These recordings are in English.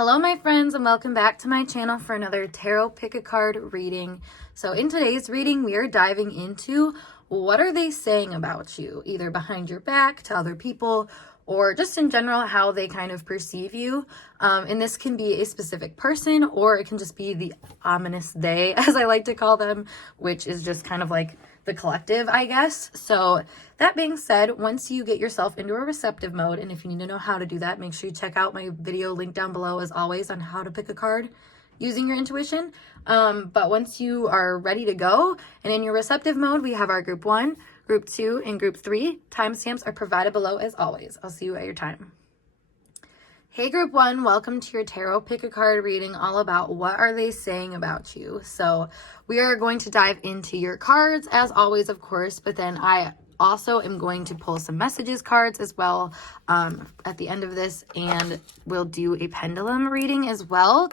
Hello my friends, and welcome back to my channel for another tarot pick a card reading. So in today's reading, we are diving into what are they saying about you, either behind your back to other people or just in general how they kind of perceive you. And this can be a specific person, or it can just be the ominous they, as I like to call them, which is just kind of like the collective, I guess. So that being said, once you get yourself into a receptive mode, and if you need to know how to do that, make sure you check out my video link down below as always on how to pick a card using your intuition. But once you are ready to go and in your receptive mode, we have our group 1, group 2, and group 3. Timestamps are provided below as always. I'll see you at your time. Hey group 1, welcome to your tarot pick a card reading all about what are they saying about you. So we are going to dive into your cards as always, of course, but then I also am going to pull some messages cards as well at the end of this, and we'll do a pendulum reading as well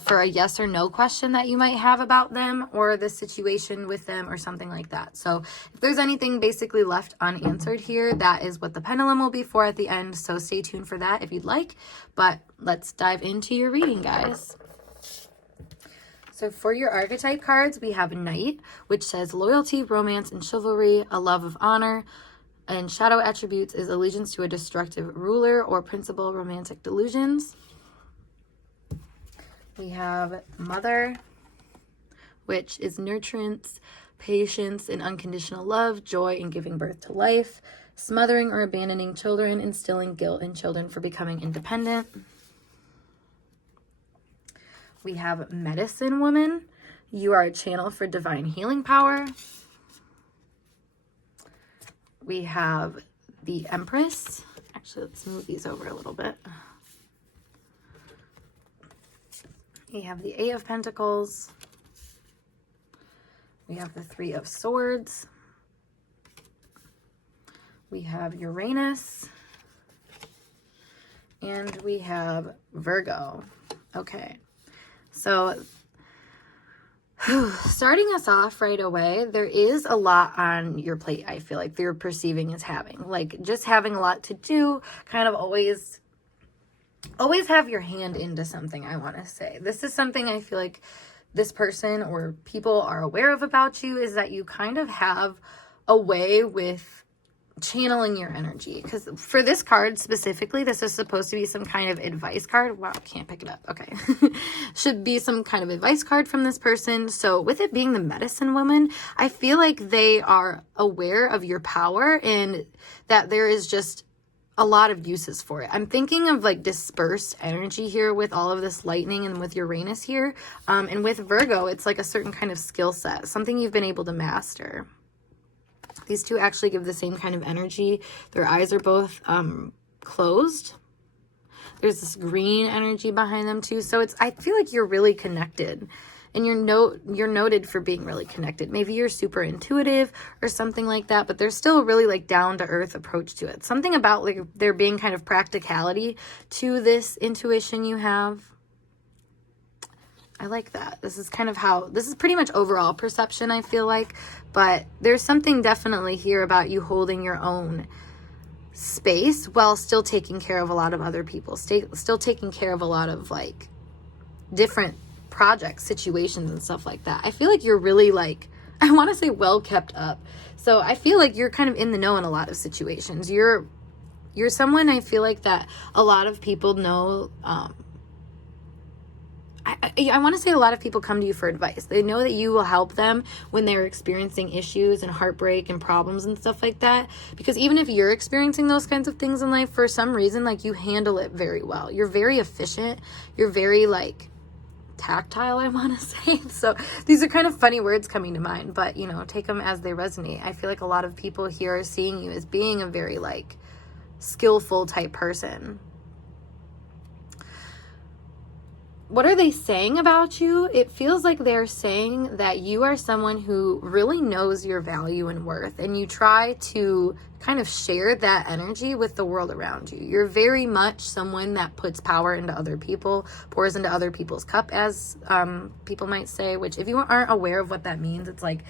for a yes or no question that you might have about them or the situation with them or something like that. So if there's anything basically left unanswered here, that is what the pendulum will be for at the end. So stay tuned for that if you'd like, but let's dive into your reading, guys. So for your archetype cards, we have Knight, which says loyalty, romance, and chivalry, a love of honor, and shadow attributes is allegiance to a destructive ruler or principal, romantic delusions. We have Mother, which is nurturance, patience, and unconditional love, joy in giving birth to life, smothering or abandoning children, instilling guilt in children for becoming independent. We have Medicine Woman. You are a channel for divine healing power. We have the Empress. Actually, let's move these over a little bit. We have the Eight of Pentacles. We have the Three of Swords. We have Uranus. And we have Virgo. Okay. So, starting us off right away, there is a lot on your plate, I feel like you're perceiving as having. Like, just having a lot to do, kind of always have your hand into something, I want to say. This is something I feel like this person or people are aware of about you, is that you kind of have a way with channeling your energy. Because for this card specifically, this is supposed to be some kind of advice card. Wow, can't pick it up. Okay. Should be some kind of advice card from this person. So with it being the Medicine Woman, I feel like they are aware of your power and that there is just a lot of uses for it. I'm thinking of like dispersed energy here with all of this lightning and with Uranus here. And with Virgo, it's like a certain kind of skill set, something you've been able to master. These two actually give the same kind of energy. Their eyes are both closed. There's this green energy behind them too. So I feel like you're really connected, and you're noted for being really connected. Maybe you're super intuitive or something like that, but there's still a really like down to earth approach to it. Something about like there being kind of practicality to this intuition you have. I like that. This is pretty much overall perception, I feel like, but there's something definitely here about you holding your own space while still taking care of a lot of other people, still taking care of a lot of like different projects, situations, and stuff like that. I feel like you're really like, I want to say well kept up. So I feel like you're kind of in the know in a lot of situations. You're someone I feel like that a lot of people know, I want to say a lot of people come to you for advice. They know that you will help them when they're experiencing issues and heartbreak and problems and stuff like that. Because even if you're experiencing those kinds of things in life, for some reason, like you handle it very well. You're very efficient. You're very like tactile, I want to say. So these are kind of funny words coming to mind, but you know, take them as they resonate. I feel like a lot of people here are seeing you as being a very like skillful type person. What are they saying about you? It feels like they're saying that you are someone who really knows your value and worth, and you try to kind of share that energy with the world around you. You're very much someone that puts power into other people, pours into other people's cup, as people might say, which if you aren't aware of what that means, it's like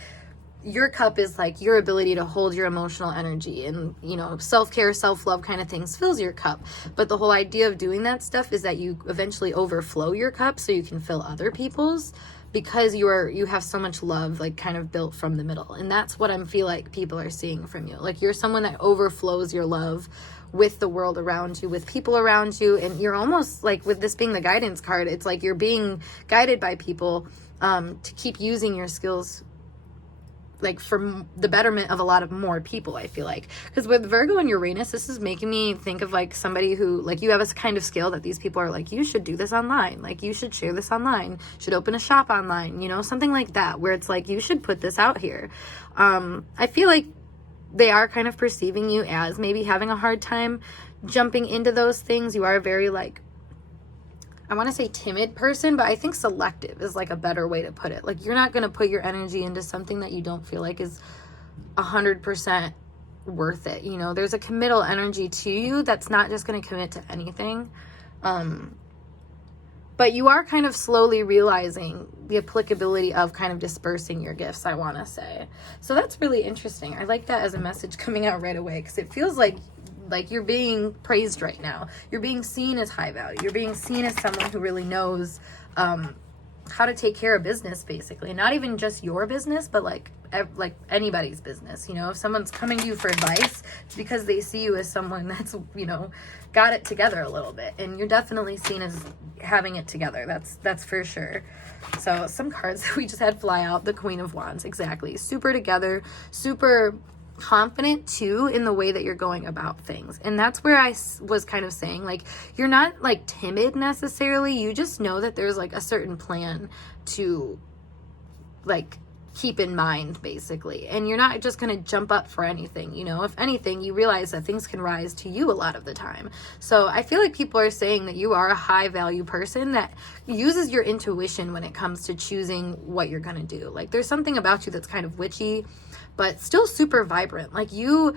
your cup is like your ability to hold your emotional energy, and, you know, self-care, self-love kind of things fills your cup. But the whole idea of doing that stuff is that you eventually overflow your cup so you can fill other people's, because you have so much love, like, kind of built from the middle. And that's what I feel like people are seeing from you. Like, you're someone that overflows your love with the world around you, with people around you. And you're almost like, with this being the guidance card, it's like you're being guided by people to keep using your skills, like, for the betterment of a lot of more people, I feel like. Because with Virgo and Uranus, this is making me think of, like, somebody who, like, you have a kind of skill that these people are like, you should do this online, like, you should share this online, should open a shop online, you know, something like that, where it's like, you should put this out here. I feel like they are kind of perceiving you as maybe having a hard time jumping into those things. You are very, like, I want to say timid person, but I think selective is, like, a better way to put it. Like, you're not going to put your energy into something that you don't feel like is 100% worth it. You know, there's a committal energy to you that's not just going to commit to anything. But you are kind of slowly realizing the applicability of kind of dispersing your gifts, I want to say. So that's really interesting. I like that as a message coming out right away, because it feels like you're being praised right now. You're being seen as high value. You're being seen as someone who really knows how to take care of business, basically. Not even just your business, but like anybody's business. You know, if someone's coming to you for advice, it's because they see you as someone that's, you know, got it together a little bit. And you're definitely seen as having it together. That's for sure. So some cards that we just had fly out, the Queen of Wands, exactly. Super together, super confident too in the way that you're going about things. And that's where I was kind of saying, like, you're not like timid necessarily, you just know that there's like a certain plan to like keep in mind, basically, and you're not just going to jump up for anything. You know, if anything, you realize that things can rise to you a lot of the time. So I feel like people are saying that you are a high value person that uses your intuition when it comes to choosing what you're going to do. Like, there's something about you that's kind of witchy, but still super vibrant. Like, you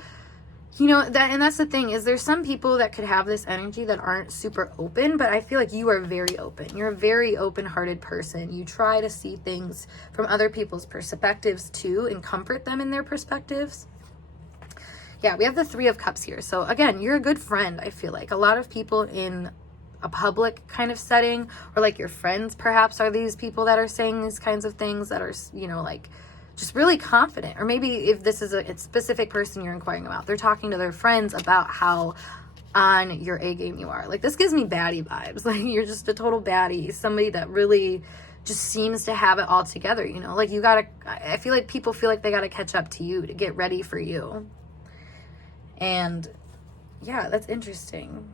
know, that's the thing, is there's some people that could have this energy that aren't super open, but I feel like you are very open. You're a very open-hearted person. You try to see things from other people's perspectives too, and comfort them in their perspectives. Yeah, we have the Three of Cups here. So again, you're a good friend, I feel like. A lot of people in a public kind of setting, or like your friends perhaps, are these people that are saying these kinds of things, that are, you know, like, just really confident. Or maybe if this is a specific person you're inquiring about, they're talking to their friends about how on your A game you are. Like, this gives me baddie vibes. Like, you're just a total baddie, somebody that really just seems to have it all together, you know? Like, I feel like people feel like they gotta catch up to you to get ready for you. And yeah, that's interesting.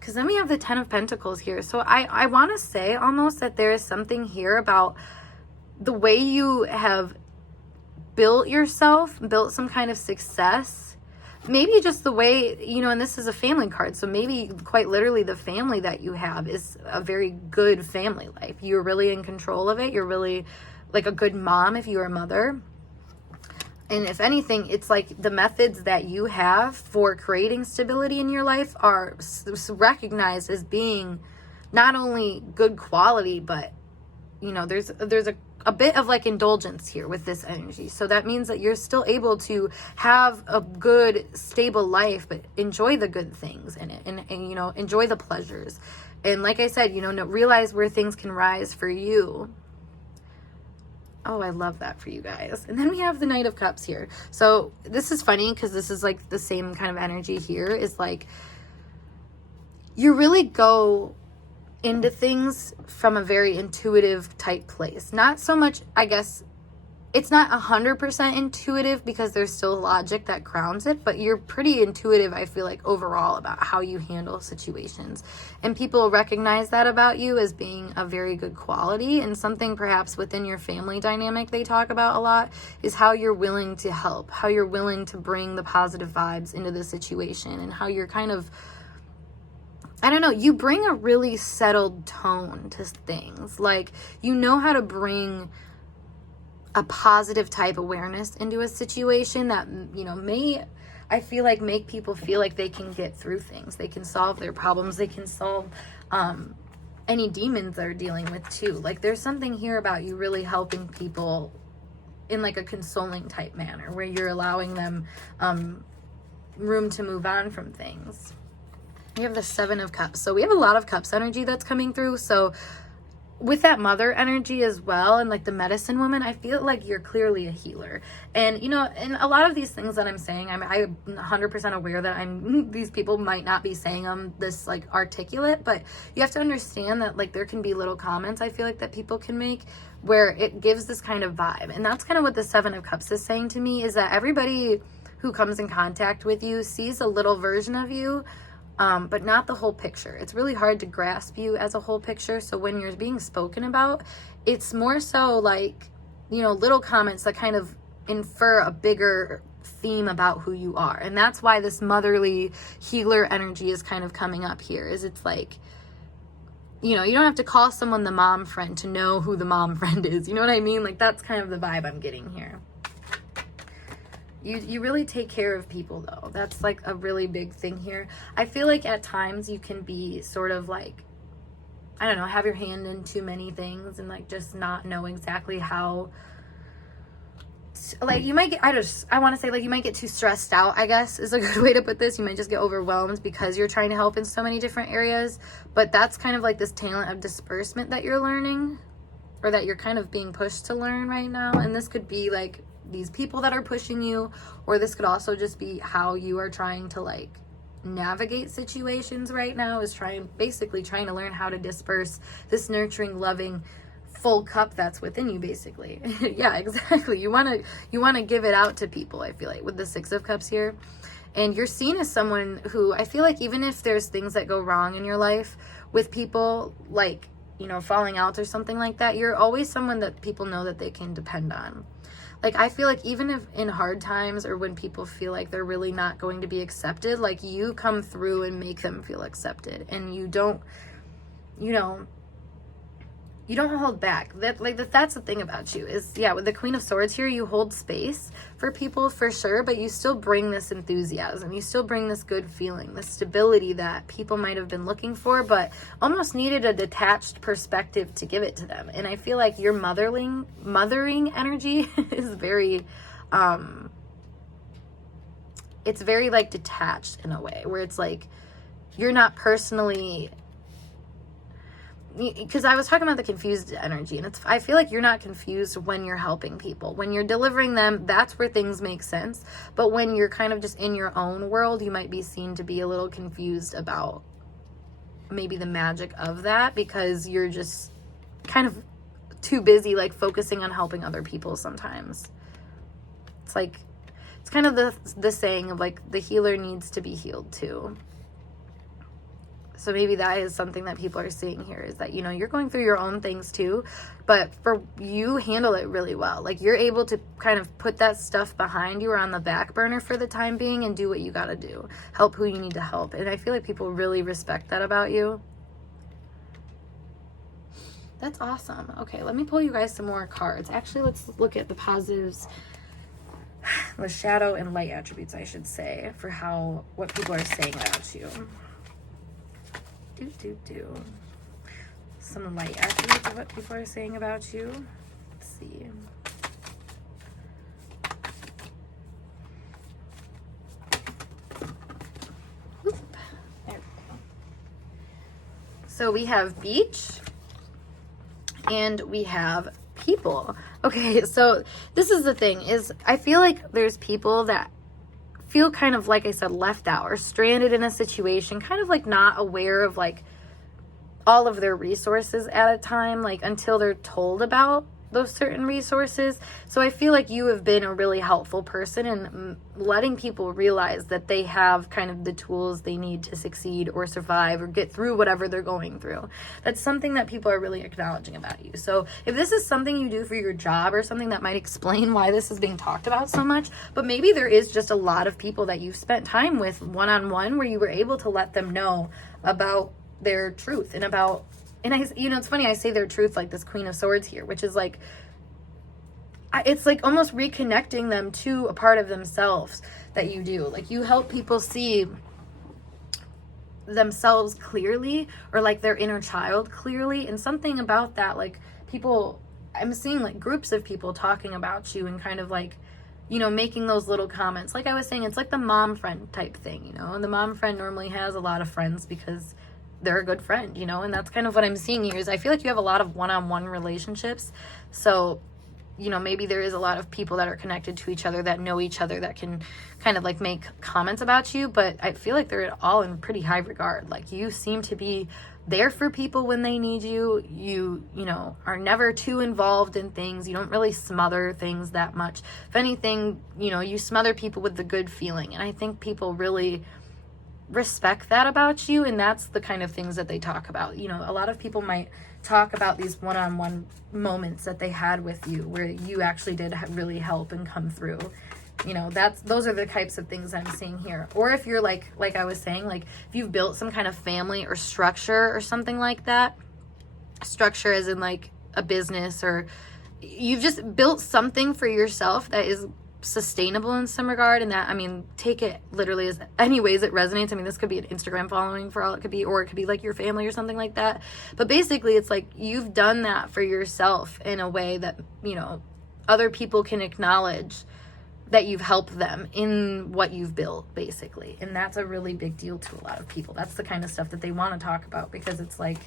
Because then we have the Ten of Pentacles here. So I want to say almost that there is something here about the way you have built yourself, built some kind of success. Maybe just the way, you know, and this is a family card, so maybe quite literally the family that you have is a very good family life. You're really in control of it. You're really like a good mom if you're a mother. And if anything, it's like the methods that you have for creating stability in your life are recognized as being not only good quality, but, you know, there's a bit of like indulgence here with this energy. So that means that you're still able to have a good, stable life, but enjoy the good things in it, and you know, enjoy the pleasures. And like I said, you know, realize where things can rise for you. Oh, I love that for you guys. And then we have the Knight of Cups here. So this is funny because this is like the same kind of energy here. Is like, you really go into things from a very intuitive type place. Not so much, I guess, it's not 100% intuitive because there's still logic that grounds it, but you're pretty intuitive, I feel like, overall about how you handle situations. And people recognize that about you as being a very good quality, and something perhaps within your family dynamic they talk about a lot is how you're willing to help, how you're willing to bring the positive vibes into the situation, and how you're kind of, I don't know, you bring a really settled tone to things. Like, you know how to bring a positive type awareness into a situation that, you know, may, I feel like, make people feel like they can get through things. They can solve their problems. They can solve any demons they're dealing with too. Like, there's something here about you really helping people in like a consoling type manner where you're allowing them room to move on from things. We have the 7 of Cups. So we have a lot of Cups energy that's coming through. So with that mother energy as well, and like the medicine woman, I feel like you're clearly a healer. And, you know, and a lot of these things that I'm saying, I'm 100% aware that these people might not be saying them this like articulate, but you have to understand that like there can be little comments I feel like that people can make where it gives this kind of vibe. And that's kind of what the 7 of Cups is saying to me, is that everybody who comes in contact with you sees a little version of you, but not the whole picture. It's really hard to grasp you as a whole picture. So when you're being spoken about, it's more so like, you know, little comments that kind of infer a bigger theme about who you are. And that's why this motherly healer energy is kind of coming up here, is it's like, you know, you don't have to call someone the mom friend to know who the mom friend is. You know what I mean? Like that's kind of the vibe I'm getting here. You really take care of people, though. That's like a really big thing here. I feel like at times you can be sort of like, I don't know, have your hand in too many things and like just not know exactly how, like you might get, I want to say like you might get too stressed out, I guess is a good way to put this. You might just get overwhelmed because you're trying to help in so many different areas. But that's kind of like this talent of disbursement that you're learning, or that you're kind of being pushed to learn right now. And this could be like these people that are pushing you, or this could also just be how you are trying to like navigate situations right now, is basically trying to learn how to disperse this nurturing, loving, full cup that's within you, basically. Yeah, exactly. You want to give it out to people, I feel like, with the 6 of Cups here. And you're seen as someone who, I feel like even if there's things that go wrong in your life with people, like, you know, falling out or something like that, you're always someone that people know that they can depend on. Like, I feel like even if in hard times or when people feel like they're really not going to be accepted, like you come through and make them feel accepted, and you don't, you know, you don't hold back. That's the thing about you, is, yeah, with the Queen of Swords here, you hold space for people for sure, but you still bring this enthusiasm. You still bring this good feeling, this stability that people might have been looking for, but almost needed a detached perspective to give it to them. And I feel like your mothering energy is very, it's very like detached in a way, where it's like, you're not personally, because I was talking about the confused energy, and I feel like you're not confused when you're helping people. When you're delivering them, that's where things make sense. But when you're kind of just in your own world, you might be seen to be a little confused about maybe the magic of that, because you're just kind of too busy like focusing on helping other people sometimes. It's like, it's kind of the saying of like, the healer needs to be healed too. So maybe that is something that people are seeing here, is that, you know, you're going through your own things too, but for you handle it really well. Like you're able to kind of put that stuff behind you or on the back burner for the time being and do what you got to do. Help who you need to help. And I feel like people really respect that about you. That's awesome. Okay, let me pull you guys some more cards. Actually, let's look at the positives, the shadow and light attributes, I should say, for what people are saying about you. Some light attributes of what people are saying about you. Let's see. Oop. There we go. So we have beach and we have people. Okay, so this is the thing, is I feel like there's people that feel kind of, like I said, left out or stranded in a situation, kind of like not aware of like all of their resources at a time, like until they're told about those certain resources. So I feel like you have been a really helpful person in letting people realize that they have kind of the tools they need to succeed or survive or get through whatever they're going through. That's something that people are really acknowledging about you. So if this is something you do for your job or something, that might explain why this is being talked about so much, but maybe there is just a lot of people that you've spent time with one-on-one where you were able to let them know about their truth and about, and I, you know, it's funny, I say their truth like this Queen of Swords here, which is like, it's like almost reconnecting them to a part of themselves that you do. Like you help people see themselves clearly, or like their inner child clearly, and something about that, like people, I'm seeing like groups of people talking about you and kind of like, you know, making those little comments. Like I was saying, it's like the mom friend type thing, you know, and the mom friend normally has a lot of friends because they're a good friend, you know, and that's kind of what I'm seeing here is I feel like you have a lot of one-on-one relationships. So, you know, maybe there is a lot of people that are connected to each other that know each other that can kind of like make comments about you, but I feel like they're all in pretty high regard. Like you seem to be there for people when they need you. You know, are never too involved in things. You don't really smother things that much. If anything, you know, you smother people with the good feeling. And I think people really respect that about you, and that's the kind of things that they talk about. You know, a lot of people might talk about these one-on-one moments that they had with you where you actually did really help and come through. You know, those are the types of things I'm seeing here. Or if you're like I was saying, like if you've built some kind of family or structure or something like that, structure as in like a business, or you've just built something for yourself that is sustainable in some regard, and that, I mean, take it literally as any ways it resonates. I mean, this could be an Instagram following for all it could be, or it could be like your family or something like that. But basically it's like you've done that for yourself in a way that, you know, other people can acknowledge that you've helped them in what you've built, basically. And that's a really big deal to a lot of people. That's the kind of stuff that they want to talk about, because it's like,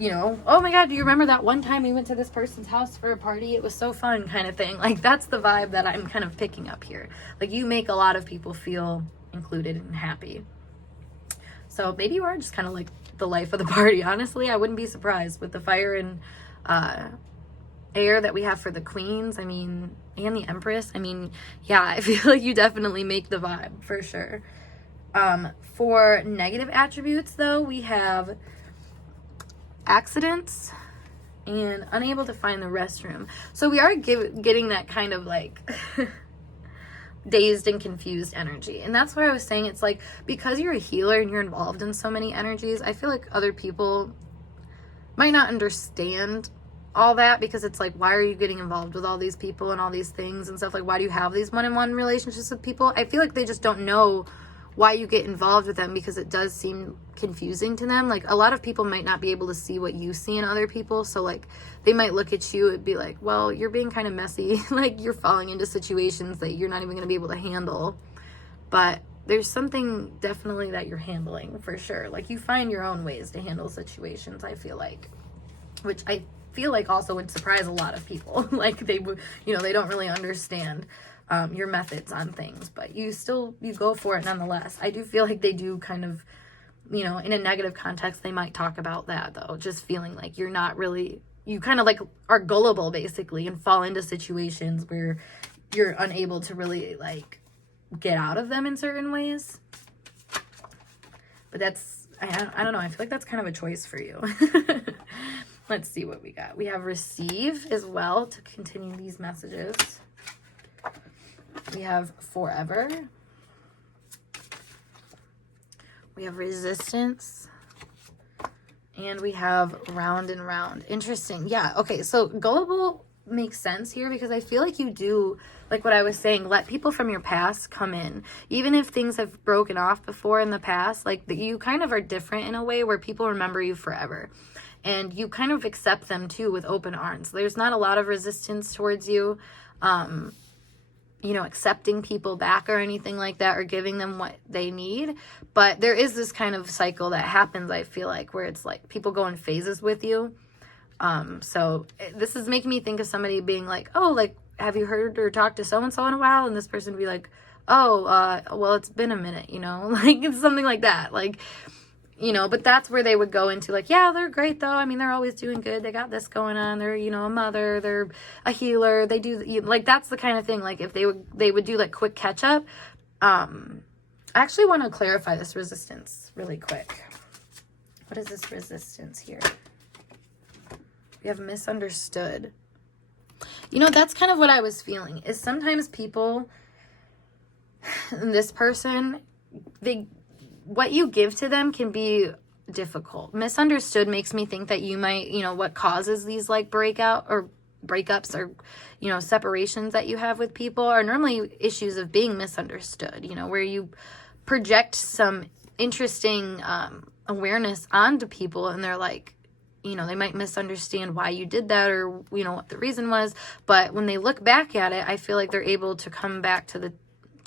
you know, oh my God, do you remember that one time we went to this person's house for a party? It was so fun, kind of thing. Like, that's the vibe that I'm kind of picking up here. Like, you make a lot of people feel included and happy. So maybe you are just kind of like the life of the party. Honestly, I wouldn't be surprised with the fire and air that we have for the queens. I mean, and the empress. I mean, yeah, I feel like you definitely make the vibe for sure. For negative attributes, though, we have accidents and unable to find the restroom. So we are getting that kind of like dazed and confused energy. And that's why I was saying it's like, because you're a healer and you're involved in so many energies, I feel like other people might not understand all that, because it's like, why are you getting involved with all these people and all these things and stuff? Like, why do you have these one-on-one relationships with people? I feel like they just don't know why you get involved with them, because it does seem confusing to them. Like, a lot of people might not be able to see what you see in other people, so like they might look at you and be like, well, you're being kind of messy. Like, you're falling into situations that you're not even going to be able to handle. But there's something definitely that you're handling for sure. Like, you find your own ways to handle situations, I feel like, which I feel like also would surprise a lot of people. Like, they would, you know, they don't really understand your methods on things, but you go for it nonetheless. I do feel like they do kind of, you know, in a negative context, they might talk about that, though, just feeling like you're not really, you kind of like are gullible, basically, and fall into situations where you're unable to really like get out of them in certain ways. But that's, I don't know, I feel like that's kind of a choice for you. Let's see what we got. We have receive as well to continue these messages. We have forever. We have resistance. And we have round and round. Interesting. Yeah, okay, so gullible makes sense here, because I feel like you do, like what I was saying, let people from your past come in. Even if things have broken off before in the past, like you kind of are different in a way where people remember you forever. And you kind of accept them too with open arms. There's not a lot of resistance towards you, you know, accepting people back or anything like that, or giving them what they need. But there is this kind of cycle that happens, I feel like, where it's like people go in phases with you. So this is making me think of somebody being like, oh, like, have you heard or talked to so-and-so in a while? And this person would be like, oh, well, it's been a minute, you know, like it's something like that. Like, you know, but that's where they would go into like, yeah, they're great though. I mean, they're always doing good. They got this going on. They're, you know, a mother, they're a healer. They do, like, that's the kind of thing. Like, if they would do like quick catch up. I actually want to clarify this resistance really quick. What is this resistance here? We have misunderstood. You know, that's kind of what I was feeling, is sometimes people, this person, what you give to them can be difficult. Misunderstood makes me think that you might, you know, what causes these like breakups or, you know, separations that you have with people are normally issues of being misunderstood, you know, where you project some interesting awareness onto people and they're like, you know, they might misunderstand why you did that or, you know, what the reason was. But when they look back at it, I feel like they're able to come back to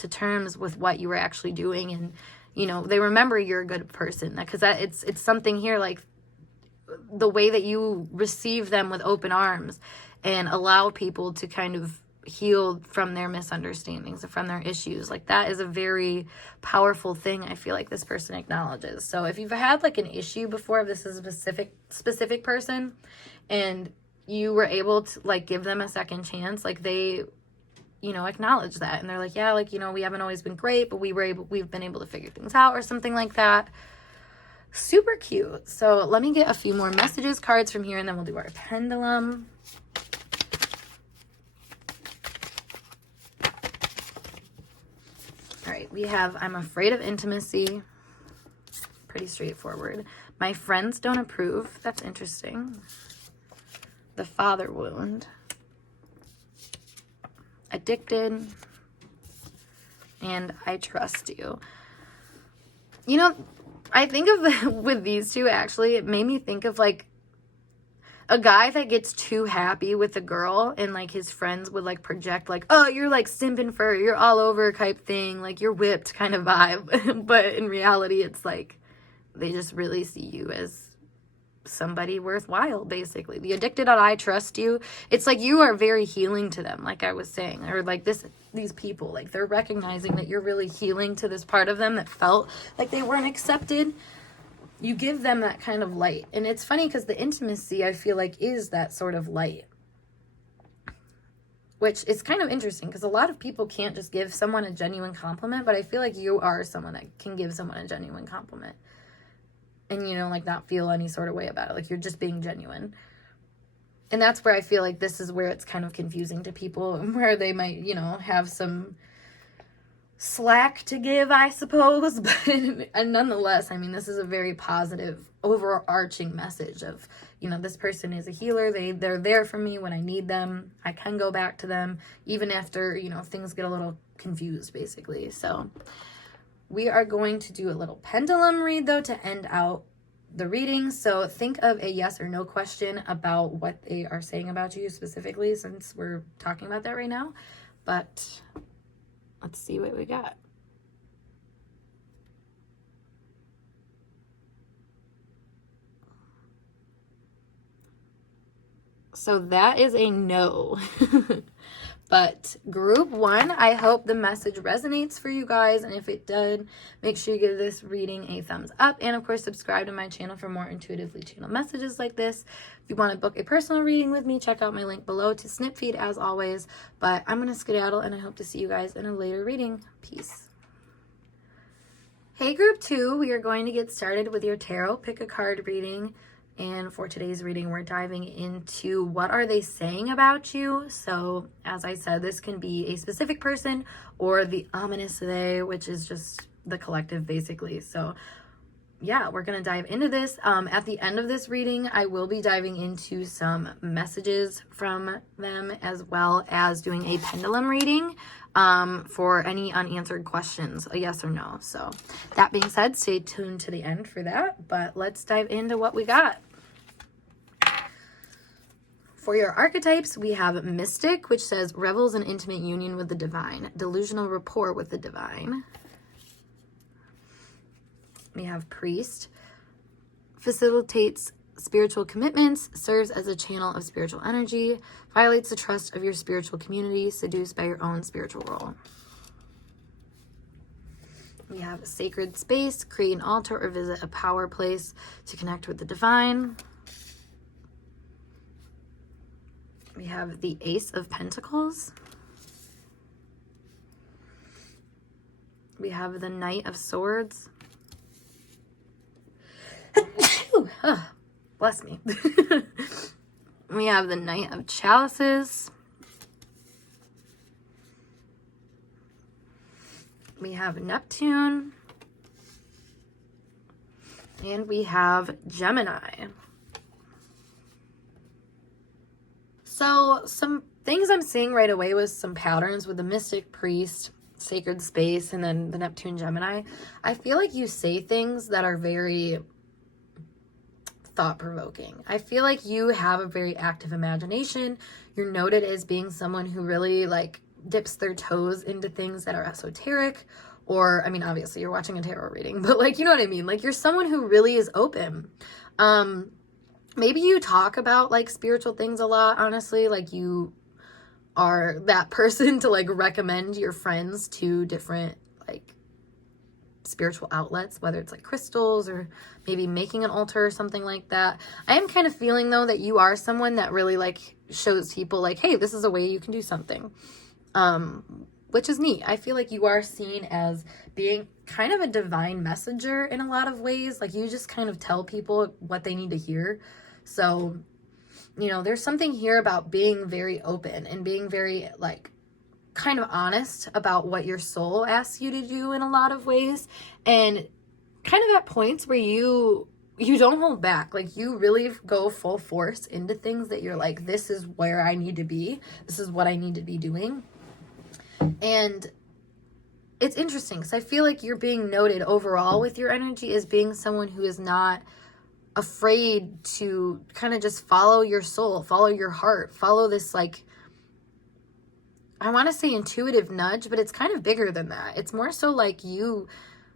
terms with what you were actually doing. And, you know, they remember you're a good person, because it's something here, like the way that you receive them with open arms and allow people to kind of heal from their misunderstandings and from their issues. Like, that is a very powerful thing I feel like this person acknowledges. So if you've had like an issue before, if this is a specific person and you were able to like give them a second chance, like they, you know, acknowledge that, and they're like, yeah, like, you know, we haven't always been great, but we've been able to figure things out, or something like that. Super cute. So let me get a few more messages, cards from here, and then we'll do our pendulum. All right, we have, I'm afraid of intimacy. Pretty straightforward. My friends don't approve. That's interesting. The father wound. Addicted. And I trust you. You know, I think of with these two, actually, it made me think of like a guy that gets too happy with a girl, and like his friends would like project like, oh, you're like simping for her, you're all over type thing, like you're whipped kind of vibe. But in reality, it's like they just really see you as somebody worthwhile, basically. The addicted on I trust you, it's like you are very healing to them, like I was saying, or like these people, like they're recognizing that you're really healing to this part of them that felt like they weren't accepted. You give them that kind of light. And it's funny because the intimacy, I feel like, is that sort of light, which is kind of interesting because a lot of people can't just give someone a genuine compliment, but I feel like you are someone that can give someone a genuine compliment and, you know, like not feel any sort of way about it. Like you're just being genuine. And that's where I feel like this is where it's kind of confusing to people, where they might, you know, have some slack to give, I suppose. But and nonetheless, I mean, this is a very positive, overarching message of, you know, this person is a healer. They're there for me when I need them. I can go back to them even after, you know, things get a little confused, basically. So we are going to do a little pendulum read, though, to end out the reading. So think of a yes or no question about what they are saying about you specifically, since we're talking about that right now. But let's see what we got. So that is a no. But group one, I hope the message resonates for you guys. And if it did, make sure you give this reading a thumbs up. And of course, subscribe to my channel for more intuitively channeled messages like this. If you want to book a personal reading with me, check out my link below to snip feed as always. But I'm going to skedaddle, and I hope to see you guys in a later reading. Peace. Hey, group two, we are going to get started with your tarot pick a card reading. And for today's reading, we're diving into what are they saying about you. So as I said, this can be a specific person or the ominous they, which is just the collective, basically. So yeah, we're going to dive into this. At the end of this reading, I will be diving into some messages from them, as well as doing a pendulum reading for any unanswered questions, a yes or no. So that being said, stay tuned to the end for that. But let's dive into what we got. For your archetypes, we have Mystic, which says revels in intimate union with the divine, delusional rapport with the divine. We have Priest, facilitates spiritual commitments, serves as a channel of spiritual energy, violates the trust of your spiritual community, seduced by your own spiritual role. We have Sacred Space, create an altar or visit a power place to connect with the divine. We have the Ace of Pentacles. We have the Knight of Swords. Bless me. We have the Knight of Chalices. We have Neptune. And we have Gemini. So some things I'm seeing right away was some patterns with the Mystic, Priest, Sacred Space, and then the Neptune, Gemini. I feel like you say things that are very thought-provoking. I feel like you have a very active imagination. You're noted as being someone who really like dips their toes into things that are esoteric, or, I mean, obviously you're watching a tarot reading, but like, you know what I mean? Like, you're someone who really is open. Maybe you talk about like spiritual things a lot, honestly. Like, you are that person to like recommend your friends to different like spiritual outlets, whether it's like crystals or maybe making an altar or something like that. I am kind of feeling though that you are someone that really like shows people like, hey, this is a way you can do something, which is neat. I feel like you are seen as being kind of a divine messenger in a lot of ways. Like, you just kind of tell people what they need to hear. So, you know, there's something here about being very open and being very like kind of honest about what your soul asks you to do in a lot of ways, and kind of at points where you don't hold back. Like, you really go full force into things that you're like, this is where I need to be, this is what I need to be doing. And it's interesting because I feel like you're being noted overall with your energy as being someone who is not afraid to kind of just follow your soul, follow your heart, follow this like, I want to say intuitive nudge, but it's kind of bigger than that. It's more so like you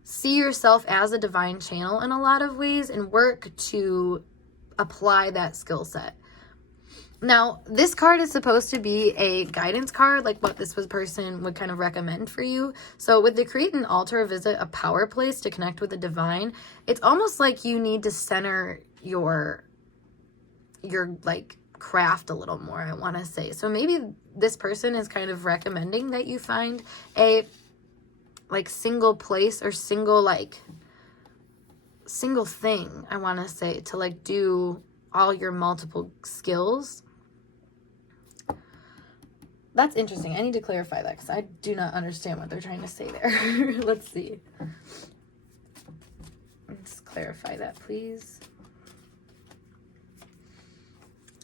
see yourself as a divine channel in a lot of ways and work to apply that skill set. Now, this card is supposed to be a guidance card, like what this person would kind of recommend for you. So with the create an altar or visit a power place to connect with the divine, it's almost like you need to center your like craft a little more, I want to say. So maybe this person is kind of recommending that you find a like single place or single thing, I want to say, to like do all your multiple skills. That's interesting. I need to clarify that because I do not understand what they're trying to say there. Let's see. Let's clarify that, please.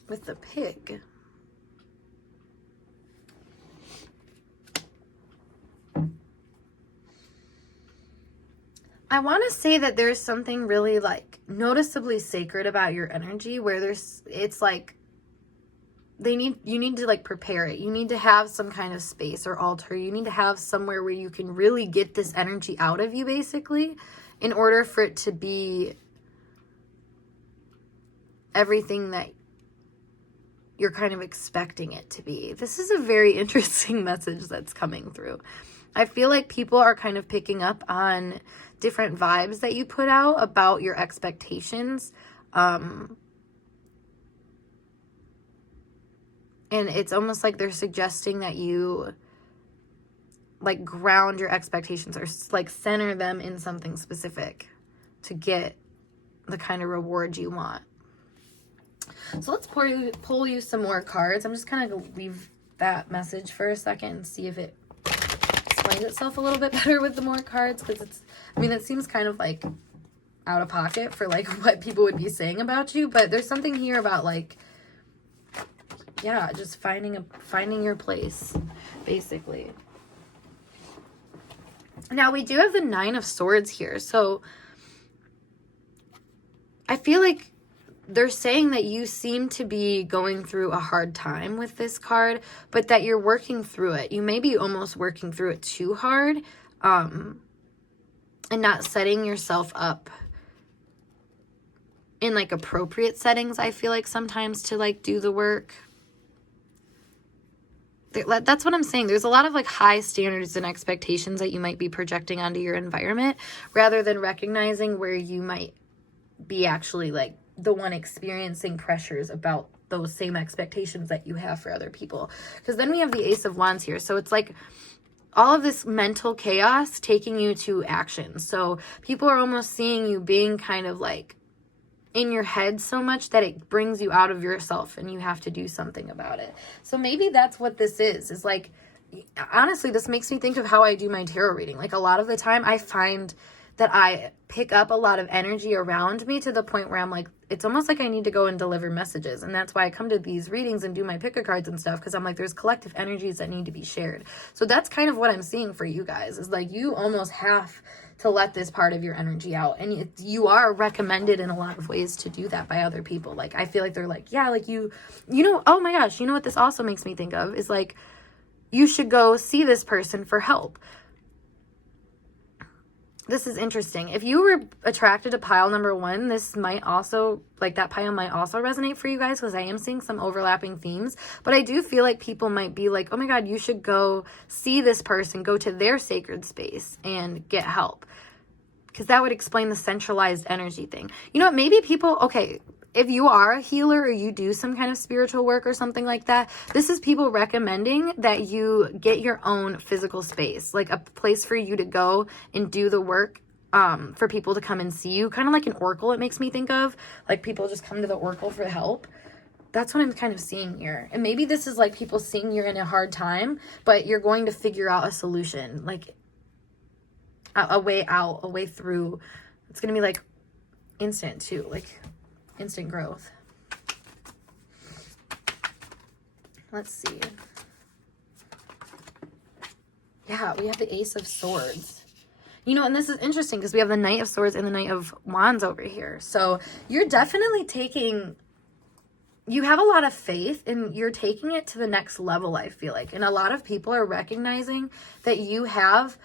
With the pig. I want to say that there's something really like noticeably sacred about your energy where it's like you need to like prepare it. You need to have some kind of space or altar. You need to have somewhere where you can really get this energy out of you, basically, in order for it to be everything that you're kind of expecting it to be. This is a very interesting message that's coming through. I feel like people are kind of picking up on different vibes that you put out about your expectations. And it's almost like they're suggesting that you like ground your expectations or like center them in something specific to get the kind of reward you want. So let's pull you some more cards. I'm just kind of going to leave that message for a second and see if it explains itself a little bit better with the more cards, because it seems kind of like out of pocket for like what people would be saying about you, but there's something here about like, yeah, just finding your place, basically. Now we do have the 9 of Swords here, so I feel like they're saying that you seem to be going through a hard time with this card, but that you're working through it. You may be almost working through it too hard, and not setting yourself up in like appropriate settings, I feel like sometimes, to like do the work. That's what I'm saying. There's a lot of like high standards and expectations that you might be projecting onto your environment, rather than recognizing where you might be actually like the one experiencing pressures about those same expectations that you have for other people. Because then we have the Ace of Wands here. So it's like all of this mental chaos taking you to action. So people are almost seeing you being kind of like in your head so much that it brings you out of yourself and you have to do something about it. So maybe that's what this is like, honestly, this makes me think of how I do my tarot reading. Like, a lot of the time I find that I pick up a lot of energy around me to the point where I'm like, it's almost like I need to go and deliver messages. And that's why I come to these readings and do my pick a cards and stuff, because I'm like, there's collective energies that need to be shared. So that's kind of what I'm seeing for you guys, is like, you almost have to let this part of your energy out. And you are recommended in a lot of ways to do that by other people. Like, I feel like they're like, yeah, like you know, oh my gosh, you know what this also makes me think of is like, you should go see this person for help. This is interesting. If you were attracted to pile number 1, this might also, like that pile might also resonate for you guys, because I am seeing some overlapping themes. But I do feel like people might be like, oh my God, you should go see this person, go to their sacred space and get help. Because that would explain the centralized energy thing. You know what? Maybe people, okay, if you are a healer or you do some kind of spiritual work or something like that, this is people recommending that you get your own physical space, like a place for you to go and do the work, for people to come and see you. Kind of like an oracle, it makes me think of. Like people just come to the oracle for help. That's what I'm kind of seeing here. And maybe this is like people seeing you're in a hard time, but you're going to figure out a solution, like a way out, a way through. It's going to be like instant too, like instant growth. Let's see. Yeah, we have the Ace of Swords. You know, and this is interesting because we have the Knight of Swords and the Knight of Wands over here. So you're definitely you have a lot of faith and you're taking it to the next level, I feel like. And a lot of people are recognizing that you have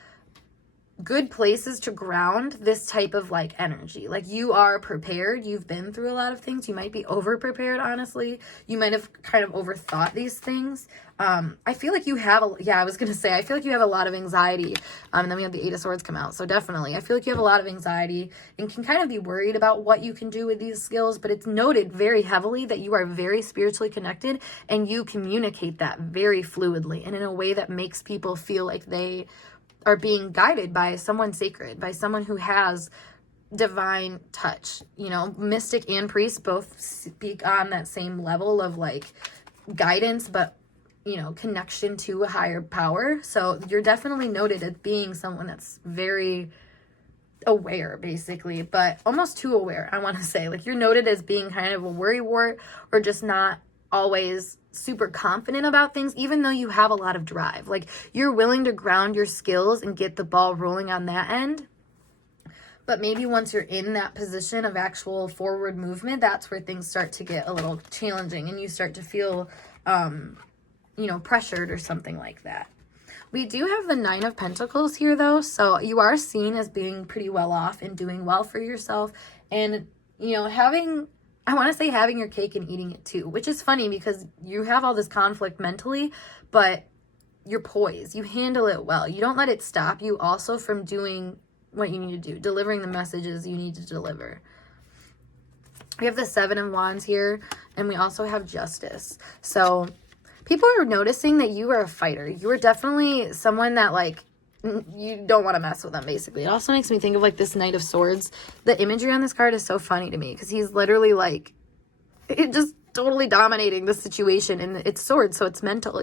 good places to ground this type of like energy. Like you are prepared. You've been through a lot of things. You might be over prepared, honestly. You might have kind of overthought these things. I feel like you have I feel like you have a lot of anxiety. And then we have the Eight of Swords come out. So definitely, I feel like you have a lot of anxiety and can kind of be worried about what you can do with these skills, but it's noted very heavily that you are very spiritually connected and you communicate that very fluidly and in a way that makes people feel like they are being guided by someone sacred, by someone who has divine touch. You know, mystic and priest both speak on that same level of like guidance, but, you know, connection to a higher power. So you're definitely noted as being someone that's very aware, basically, but almost too aware, I want to say. Like you're noted as being kind of a worrywart or just not always super confident about things, even though you have a lot of drive. Like you're willing to ground your skills and get the ball rolling on that end. But maybe once you're in that position of actual forward movement, that's where things start to get a little challenging and you start to feel, pressured or something like that. We do have the Nine of Pentacles here though. So you are seen as being pretty well off and doing well for yourself. And, you know, having your cake and eating it too, which is funny because you have all this conflict mentally, but you're poised. You handle it well. You don't let it stop you also from doing what you need to do, delivering the messages you need to deliver. We have the Seven of Wands here, and we also have Justice. So people are noticing that you are a fighter. You are definitely someone that like, you don't want to mess with them, basically. It also makes me think of like this Knight of Swords. The imagery on this card is so funny to me because he's literally like, it just totally dominating the situation, and it's swords, so it's mental.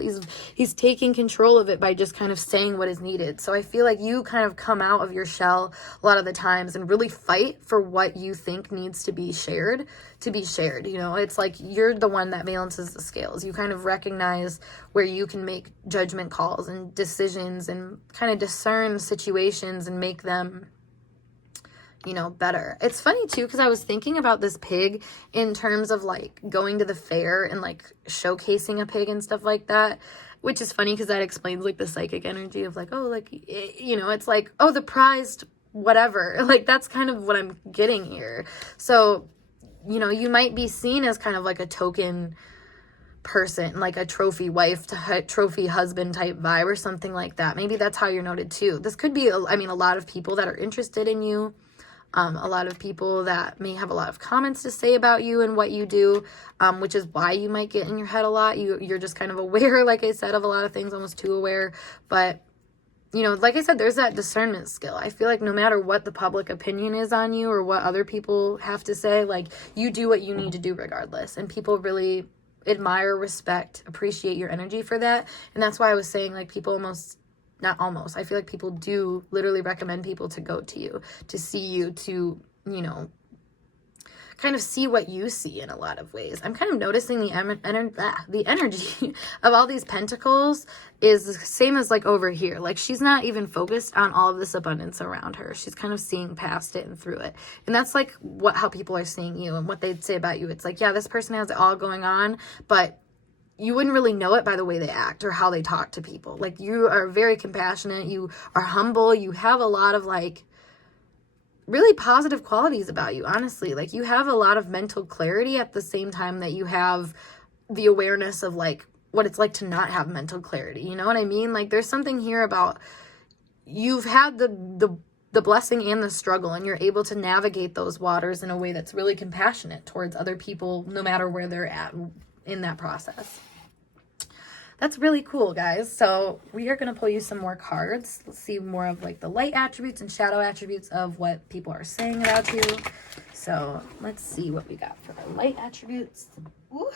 He's taking control of it by just kind of saying what is needed. So I feel like you kind of come out of your shell a lot of the times and really fight for what you think needs to be shared. You know, it's like you're the one that balances the scales. You kind of recognize where you can make judgment calls and decisions and kind of discern situations and make them, you know, better. It's funny too, because I was thinking about this pig in terms of like going to the fair and like showcasing a pig and stuff like that, which is funny because that explains like the psychic energy of like, oh, like, you know, it's like, oh, the prized whatever. Like that's kind of what I'm getting here. So, you know, you might be seen as kind of like a token person, like a trophy wife to trophy husband type vibe or something like that. Maybe that's how you're noted too. This could be, a lot of people that are interested in you. A lot of people that may have a lot of comments to say about you and what you do, which is why you might get in your head a lot. You're just kind of aware, like I said, of a lot of things, almost too aware. But, you know, like I said, there's that discernment skill. I feel like no matter what the public opinion is on you or what other people have to say, like you do what you need to do regardless. And people really admire, respect, appreciate your energy for that. And that's why I was saying like people I feel like people do literally recommend people to go to you, to see you, to, you know, kind of see what you see in a lot of ways. I'm kind of noticing the energy of all these pentacles is the same as like over here. Like she's not even focused on all of this abundance around her. She's kind of seeing past it and through it. And that's like how people are seeing you and what they'd say about you. It's like, yeah, this person has it all going on, but you wouldn't really know it by the way they act or how they talk to people. Like you are very compassionate. You are humble. You have a lot of like really positive qualities about you, honestly. Like you have a lot of mental clarity at the same time that you have the awareness of like what it's like to not have mental clarity. You know what I mean? Like there's something here about you've had the blessing and the struggle, and you're able to navigate those waters in a way that's really compassionate towards other people, no matter where they're at in that process. That's really cool, guys. So we are going to pull you some more cards. Let's see more of like the light attributes and shadow attributes of what people are saying about you. So let's see what we got for the light attributes. Ooh,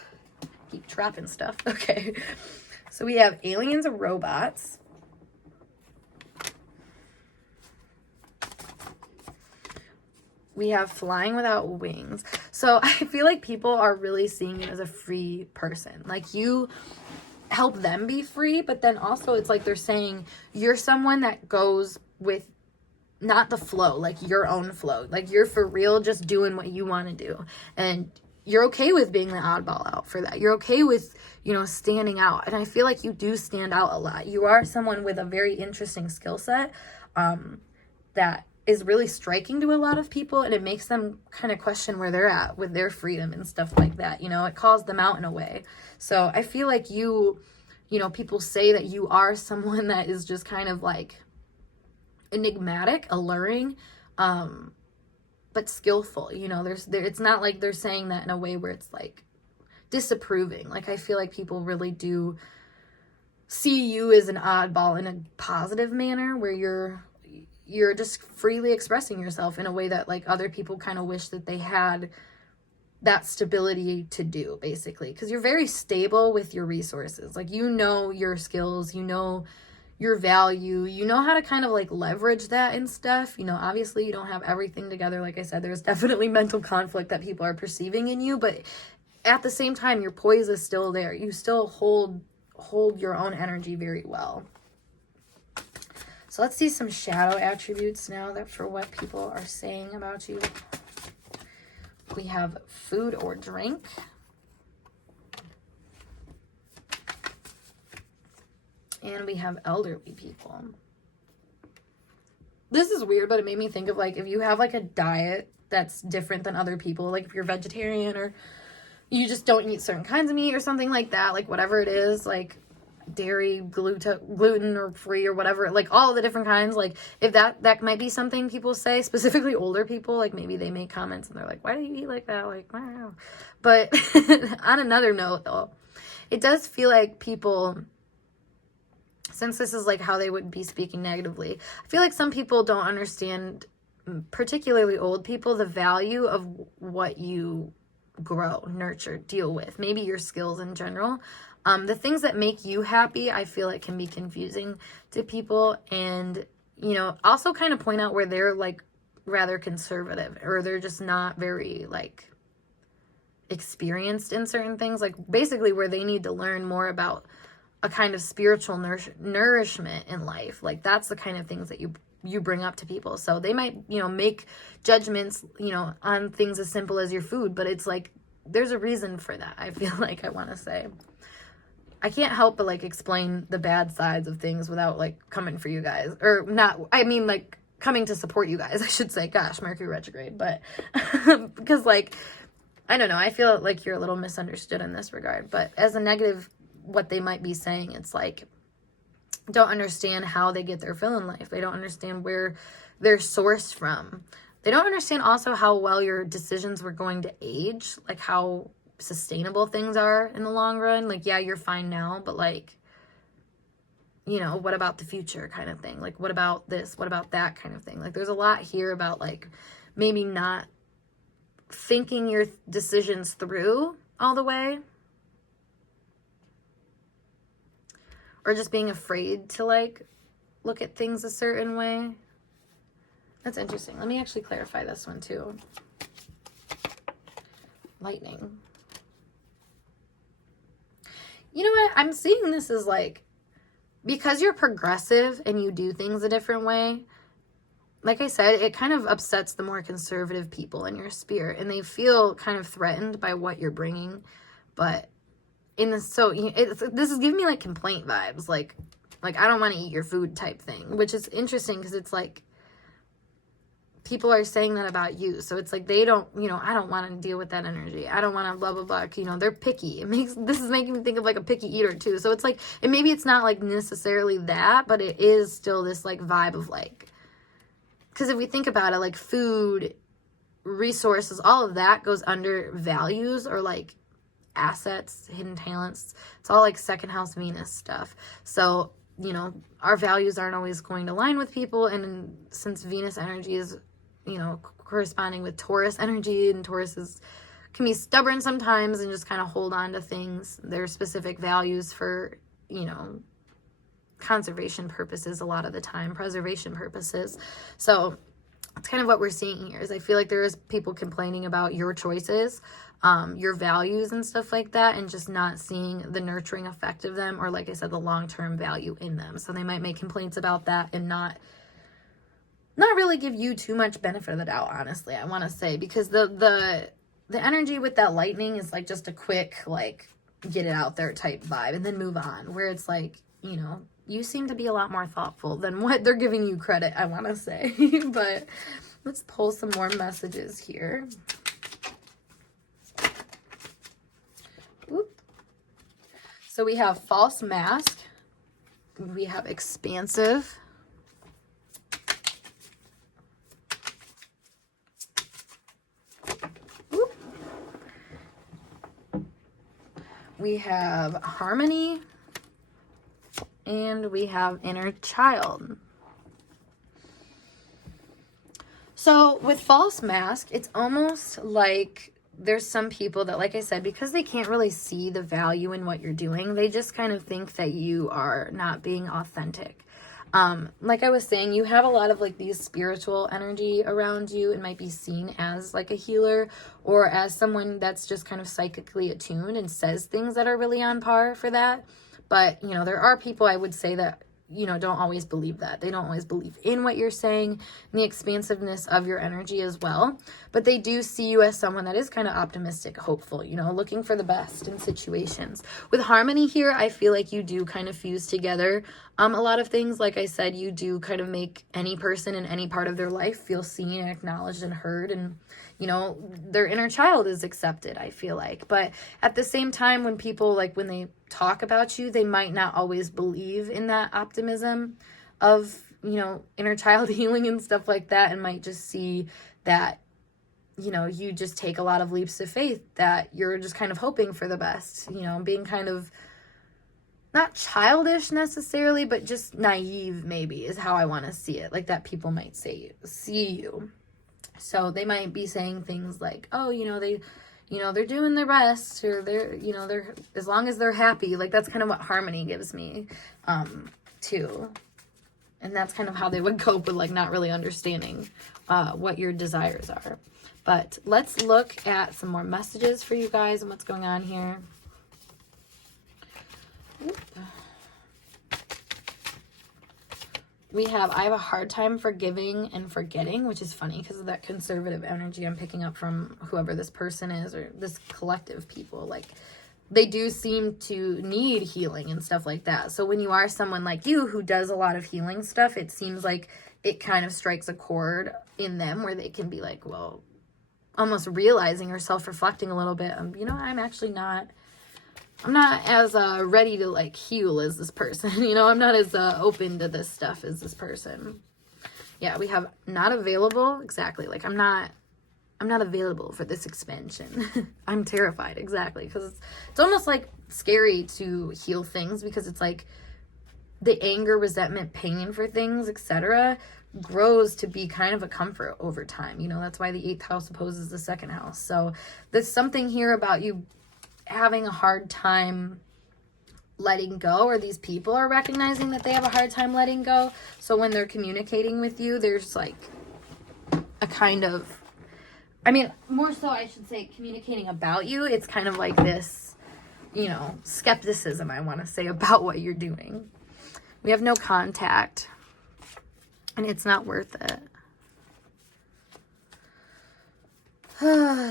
keep trapping stuff. Okay. So we have aliens and robots. We have flying without wings. So I feel like people are really seeing you as a free person. Like you help them be free, but then also it's like they're saying you're someone that goes with not the flow, like your own flow. Like you're for real just doing what you want to do. And you're okay with being the oddball out for that. You're okay with, you know, standing out. And I feel like you do stand out a lot. You are someone with a very interesting skill set that is really striking to a lot of people, and it makes them kind of question where they're at with their freedom and stuff like that. You know, it calls them out in a way. So I feel like you know, people say that you are someone that is just kind of like enigmatic, alluring, but skillful. You know, it's not like they're saying that in a way where it's like disapproving. Like I feel like people really do see you as an oddball in a positive manner, where you're just freely expressing yourself in a way that like other people kind of wish that they had that stability to do, basically, because you're very stable with your resources. Like, you know your skills, you know your value, you know how to kind of like leverage that and stuff. You know, obviously you don't have everything together. Like I said, there's definitely mental conflict that people are perceiving in you, but at the same time, your poise is still there. You still hold your own energy very well. So let's see some shadow attributes now that for what people are saying about you. We have food or drink. And we have elderly people. This is weird, but it made me think of like if you have like a diet that's different than other people, like if you're vegetarian or you just don't eat certain kinds of meat or something like that, like whatever it is, like dairy, gluten or free or whatever, like all the different kinds, like if that might be something people say, specifically older people, like maybe they make comments and they're like, why do you eat like that? Like, wow. But on another note though, it does feel like people, since this is like how they would be speaking negatively, I feel like some people don't understand, particularly old people, the value of what you grow, nurture, deal with, maybe your skills in general. The things that make you happy, I feel like can be confusing to people, and, you know, also kind of point out where they're like rather conservative, or they're just not very like experienced in certain things, like basically where they need to learn more about a kind of spiritual nourishment in life. Like that's the kind of things that you bring up to people. So they might, you know, make judgments, you know, on things as simple as your food, but it's like there's a reason for that. I feel like I want to say I can't help but like explain the bad sides of things without like coming for you guys, or not. I mean, like coming to support you guys, I should say. Gosh, Mercury retrograde, but because like, I don't know, I feel like you're a little misunderstood in this regard. But as a negative, what they might be saying, it's like, don't understand how they get their fill in life. They don't understand where they're sourced from. They don't understand also how well your decisions were going to age, like how sustainable things are in the long run. Like, yeah, you're fine now, but like, you know, what about the future kind of thing? Like, what about this? What about that kind of thing? Like, there's a lot here about like maybe not thinking your decisions through all the way, or just being afraid to like look at things a certain way. That's interesting. Let me actually clarify this one too. lightning. You know what? I'm seeing this as like, because you're progressive and you do things a different way, like I said, it kind of upsets the more conservative people in your sphere, and they feel kind of threatened by what you're bringing. But in this, so this is giving me like complaint vibes, like I don't want to eat your food type thing, which is interesting because it's like people are saying that about you. So it's like they don't, I don't want to deal with that energy. I don't want to blah, blah, blah. They're picky. This is making me think of like a picky eater too. So it's like, and maybe it's not like necessarily that, but it is still this like vibe of like, because if we think about it, like food, resources, all of that goes under values or like assets, hidden talents. It's all like second house Venus stuff. So, our values aren't always going to align with people. And since Venus energy is, corresponding with Taurus energy, and Taurus can be stubborn sometimes and just kind of hold on to things, their specific values for, conservation purposes a lot of the time, preservation purposes. So that's kind of what we're seeing here, is I feel like there is people complaining about your choices, your values and stuff like that, and just not seeing the nurturing effect of them, or like I said, the long-term value in them. So they might make complaints about that and not really give you too much benefit of the doubt, honestly, I want to say, because the energy with that lightning is like just a quick, like, get it out there type vibe and then move on, where it's like, you seem to be a lot more thoughtful than what they're giving you credit, I want to say. But let's pull some more messages here. Oop. So we have false mask. We have expansive. Oop. We have harmony. And we have inner child. So with false mask, it's almost like there's some people that, like I said, because they can't really see the value in what you're doing, they just kind of think that you are not being authentic. Like I was saying, you have a lot of like these spiritual energy around you. It might be seen as like a healer or as someone that's just kind of psychically attuned and says things that are really on par for that. But, there are people, I would say, that, don't always believe that. They don't always believe in what you're saying and the expansiveness of your energy as well. But they do see you as someone that is kind of optimistic, hopeful, looking for the best in situations. With harmony here, I feel like you do kind of fuse together a lot of things. Like I said, you do kind of make any person in any part of their life feel seen and acknowledged and heard, and their inner child is accepted, I feel like. But at the same time, when people, like, when they talk about you, they might not always believe in that optimism of, inner child healing and stuff like that, and might just see that, you just take a lot of leaps of faith, that you're just kind of hoping for the best, being kind of not childish necessarily, but just naive, maybe, is how I want to see it. Like that people might see you. So they might be saying things like, oh, they're doing their best, or they're, as long as they're happy. Like that's kind of what harmony gives me, too. And that's kind of how they would cope with like not really understanding what your desires are. But let's look at some more messages for you guys and what's going on here. Oop. We have, I have a hard time forgiving and forgetting, which is funny because of that conservative energy I'm picking up from whoever this person is, or this collective people. Like, they do seem to need healing and stuff like that. So when you are someone like you who does a lot of healing stuff, it seems like it kind of strikes a chord in them where they can be like, well, almost realizing or self-reflecting a little bit. I'm not as ready to like heal as this person. I'm not as open to this stuff as this person. Yeah, we have not available. Exactly. Like I'm not available for this expansion. I'm terrified. Exactly. Because it's almost like scary to heal things, because it's like the anger, resentment, pain for things, etc., grows to be kind of a comfort over time. That's why the 8th house opposes the 2nd house. So there's something here about you having a hard time letting go, or these people are recognizing that they have a hard time letting go. So when they're communicating with you, there's like a kind of I mean, more so I should say communicating about you. It's kind of like this, you know, skepticism, I want to say, about what you're doing. We have no contact, and it's not worth it.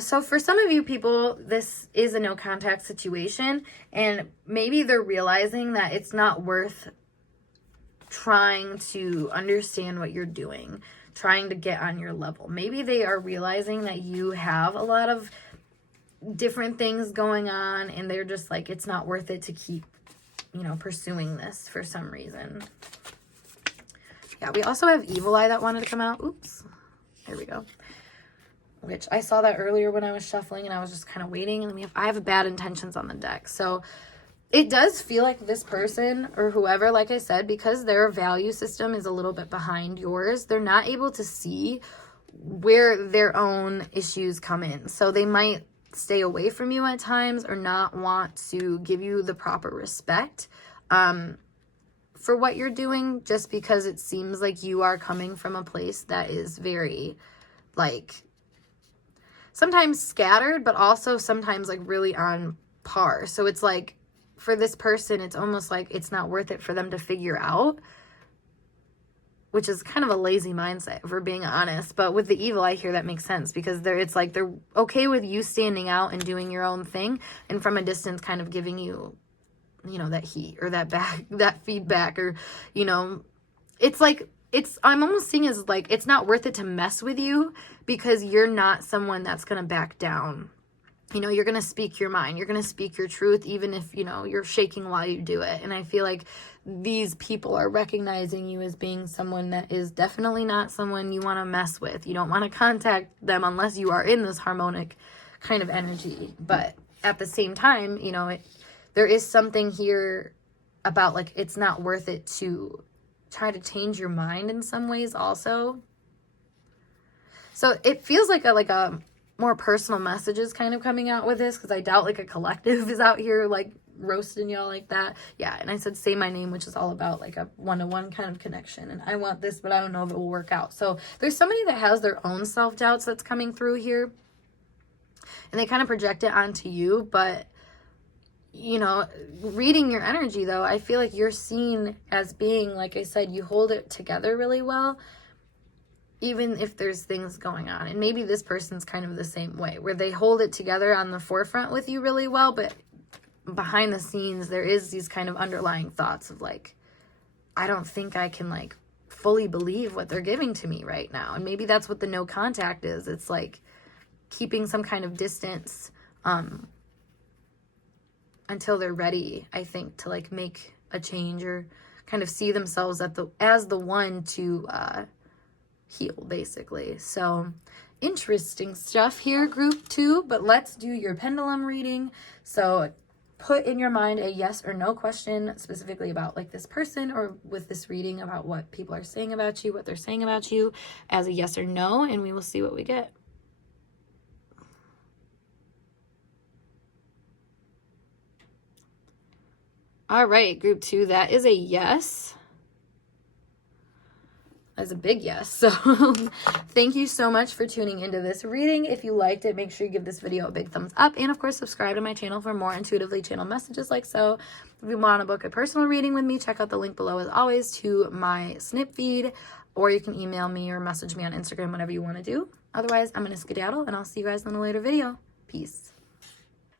So for some of you people, this is a no contact situation, and maybe they're realizing that it's not worth trying to understand what you're doing, trying to get on your level. Maybe they are realizing that you have a lot of different things going on, and they're just like, it's not worth it to keep, you know, pursuing this for some reason. Yeah, we also have Evil Eye that wanted to come out. Oops. There we go. Which I saw that earlier when I was shuffling, and I was just kind of waiting. And I have bad intentions on the deck. So it does feel like this person or whoever, like I said, because their value system is a little bit behind yours, they're not able to see where their own issues come in. So they might stay away from you at times or not want to give you the proper respect for what you're doing, just because it seems like you are coming from a place that is very, like, sometimes scattered, but also sometimes like really on par. So it's like, for this person, it's almost like it's not worth it for them to figure out, which is kind of a lazy mindset, if we're being honest. But with the Evil Eye here, that makes sense, because it's like they're okay with you standing out and doing your own thing, and from a distance kind of giving you, you know, that heat or that feedback, or, you know, it's like, I'm almost seeing as like, it's not worth it to mess with you, because you're not someone that's going to back down. You know, you're going to speak your mind. You're going to speak your truth, even if, you know, you're shaking while you do it. And I feel like these people are recognizing you as being someone that is definitely not someone you want to mess with. You don't want to contact them unless you are in this harmonic kind of energy. But at the same time, you know, there is something here about, like, it's not worth it to try to change your mind in some ways also. So it feels like a more personal messages kind of coming out with this, because I doubt like a collective is out here like roasting y'all like that. Yeah, and I said Say My Name, which is all about like a one-to-one kind of connection, and I want this, but I don't know if it will work out. So there's somebody that has their own self-doubts that's coming through here, and they kind of project it onto you. But, you know, reading your energy though, I feel like you're seen as being, like I said, you hold it together really well, even if there's things going on. And maybe this person's kind of the same way, where they hold it together on the forefront with you really well, but behind the scenes, there is these kind of underlying thoughts of like, I don't think I can like fully believe what they're giving to me right now. And maybe that's what the no contact is. It's like keeping some kind of distance until they're ready, I think, to like make a change or kind of see themselves as the one to heal, basically. So interesting stuff here, group 2. But let's do your pendulum reading. So put in your mind a yes or no question specifically about like this person, or with this reading about what people are saying about you, what they're saying about you, as a yes or no, and we will see what we get. All right, group 2, that is a yes. That's a big yes. So thank you so much for tuning into this reading. If you liked it, make sure you give this video a big thumbs up, and of course subscribe to my channel for more intuitively channeled messages like so. If you want to book a personal reading with me, check out the link below as always to my snip feed, or you can email me or message me on Instagram, whatever you want to do. Otherwise, I'm going to skedaddle, and I'll see you guys in a later video. Peace.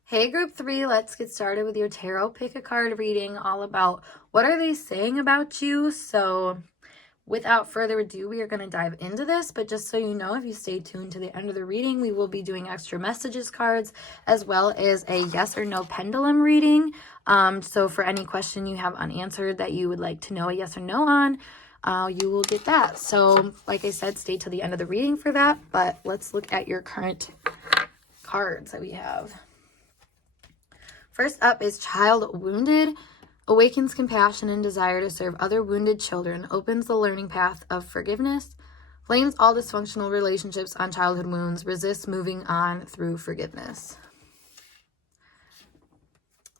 Hey group 3, let's get started with your tarot pick a card reading, all about what are they saying about you. So without further ado, we are going to dive into this, but just so you know, if you stay tuned to the end of the reading, we will be doing extra messages cards, as well as a yes or no pendulum reading. So for any question you have unanswered that you would like to know a yes or no on, you will get that. So like I said, stay till the end of the reading for that, but let's look at your current cards that we have. First up is Child Wounded. Awakens compassion and desire to serve other wounded children, opens the learning path of forgiveness, blames all dysfunctional relationships on childhood wounds, resists moving on through forgiveness.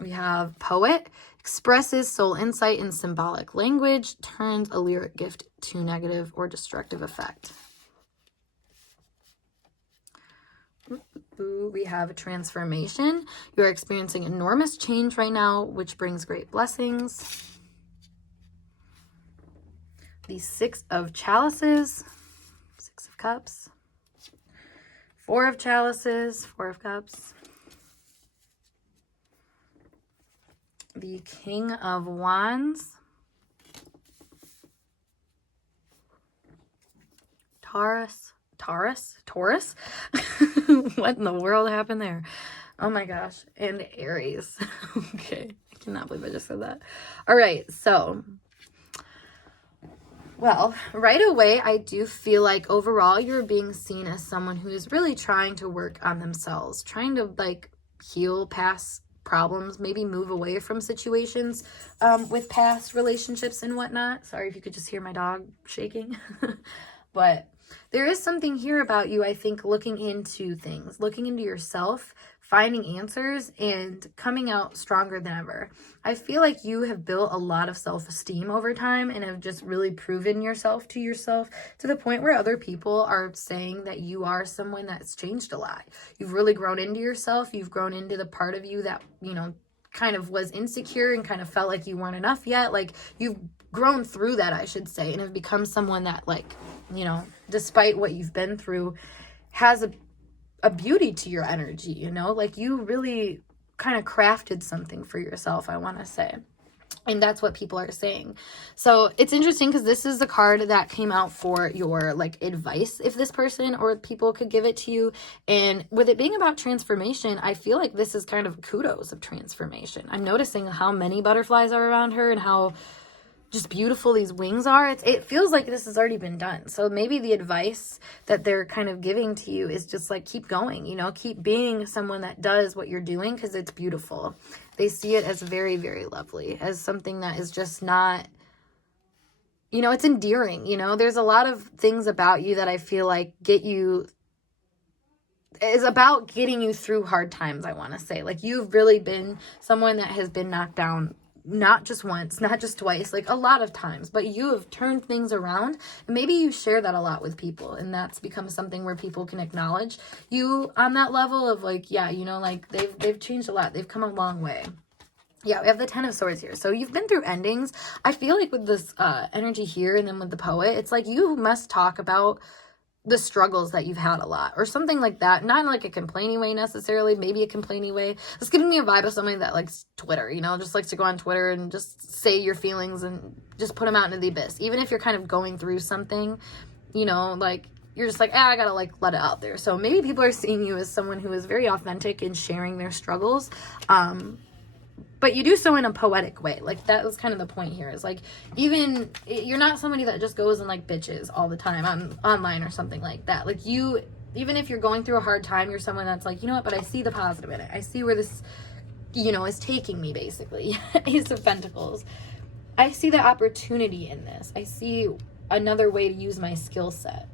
We have Poet, expresses soul insight in symbolic language, turns a lyric gift to negative or destructive effect. Ooh, we have a transformation. You're experiencing enormous change right now, which brings great blessings. The Six of Chalices, Six of Cups, Four of Chalices, Four of Cups, the King of Wands, Taurus. What in the world happened there? Oh my gosh. And Aries. Okay. I cannot believe I just said that. All right. So, well, right away, I do feel like overall you're being seen as someone who is really trying to work on themselves, trying to like heal past problems, maybe move away from situations with past relationships and whatnot. Sorry if you could just hear my dog shaking. But there is something here about you, I think, looking into things, looking into yourself, finding answers, and coming out stronger than ever. I feel like you have built a lot of self-esteem over time and have just really proven yourself to the point where other people are saying that you are someone that's changed a lot. You've really grown into yourself. You've grown into the part of you that, you know, kind of was insecure and kind of felt like you weren't enough yet. Like, you've grown through that, I should say, and have become someone that, like, you know, despite what you've been through, has a beauty to your energy, you know? Like, you really kind of crafted something for yourself, I want to say. And that's what people are saying. So it's interesting because this is the card that came out for your like advice, if this person or people could give it to you. And with it being about transformation, I feel like this is kind of kudos of transformation. I'm noticing how many butterflies are around her and how just beautiful these wings are. It feels like this has already been done. So maybe the advice that they're kind of giving to you is just like, keep going, you know, keep being someone that does what you're doing because it's beautiful. They see it as very, very lovely, as something that is just not, you know, it's endearing. You know, there's a lot of things about you that I feel like is about getting you through hard times, I want to say. Like, you've really been someone that has been knocked down, not just once, not just twice, like a lot of times, but you have turned things around. And maybe you share that a lot with people, and that's become something where people can acknowledge you on that level of like, yeah, you know, like they've changed a lot. They've come a long way. Yeah, we have the Ten of Swords here. So you've been through endings. I feel like with this energy here and then with the poet, it's like you must talk about the struggles that you've had a lot or something like that. Not in like a complaining way necessarily, maybe a complaining way. It's giving me a vibe of somebody that likes Twitter, you know, just likes to go on Twitter and just say your feelings and just put them out into the abyss. Even if you're kind of going through something, you know, like you're just like, I gotta like let it out there. So maybe people are seeing you as someone who is very authentic in sharing their struggles. But you do so in a poetic way. Like, that was kind of the point here. Is like, even, you're not somebody that just goes and like bitches all the time online or something like that. Like, you, even if you're going through a hard time, you're someone that's like, you know what, but I see the positive in it. I see where this, you know, is taking me, basically. Ace of Pentacles. I see the opportunity in this. I see another way to use my skill set.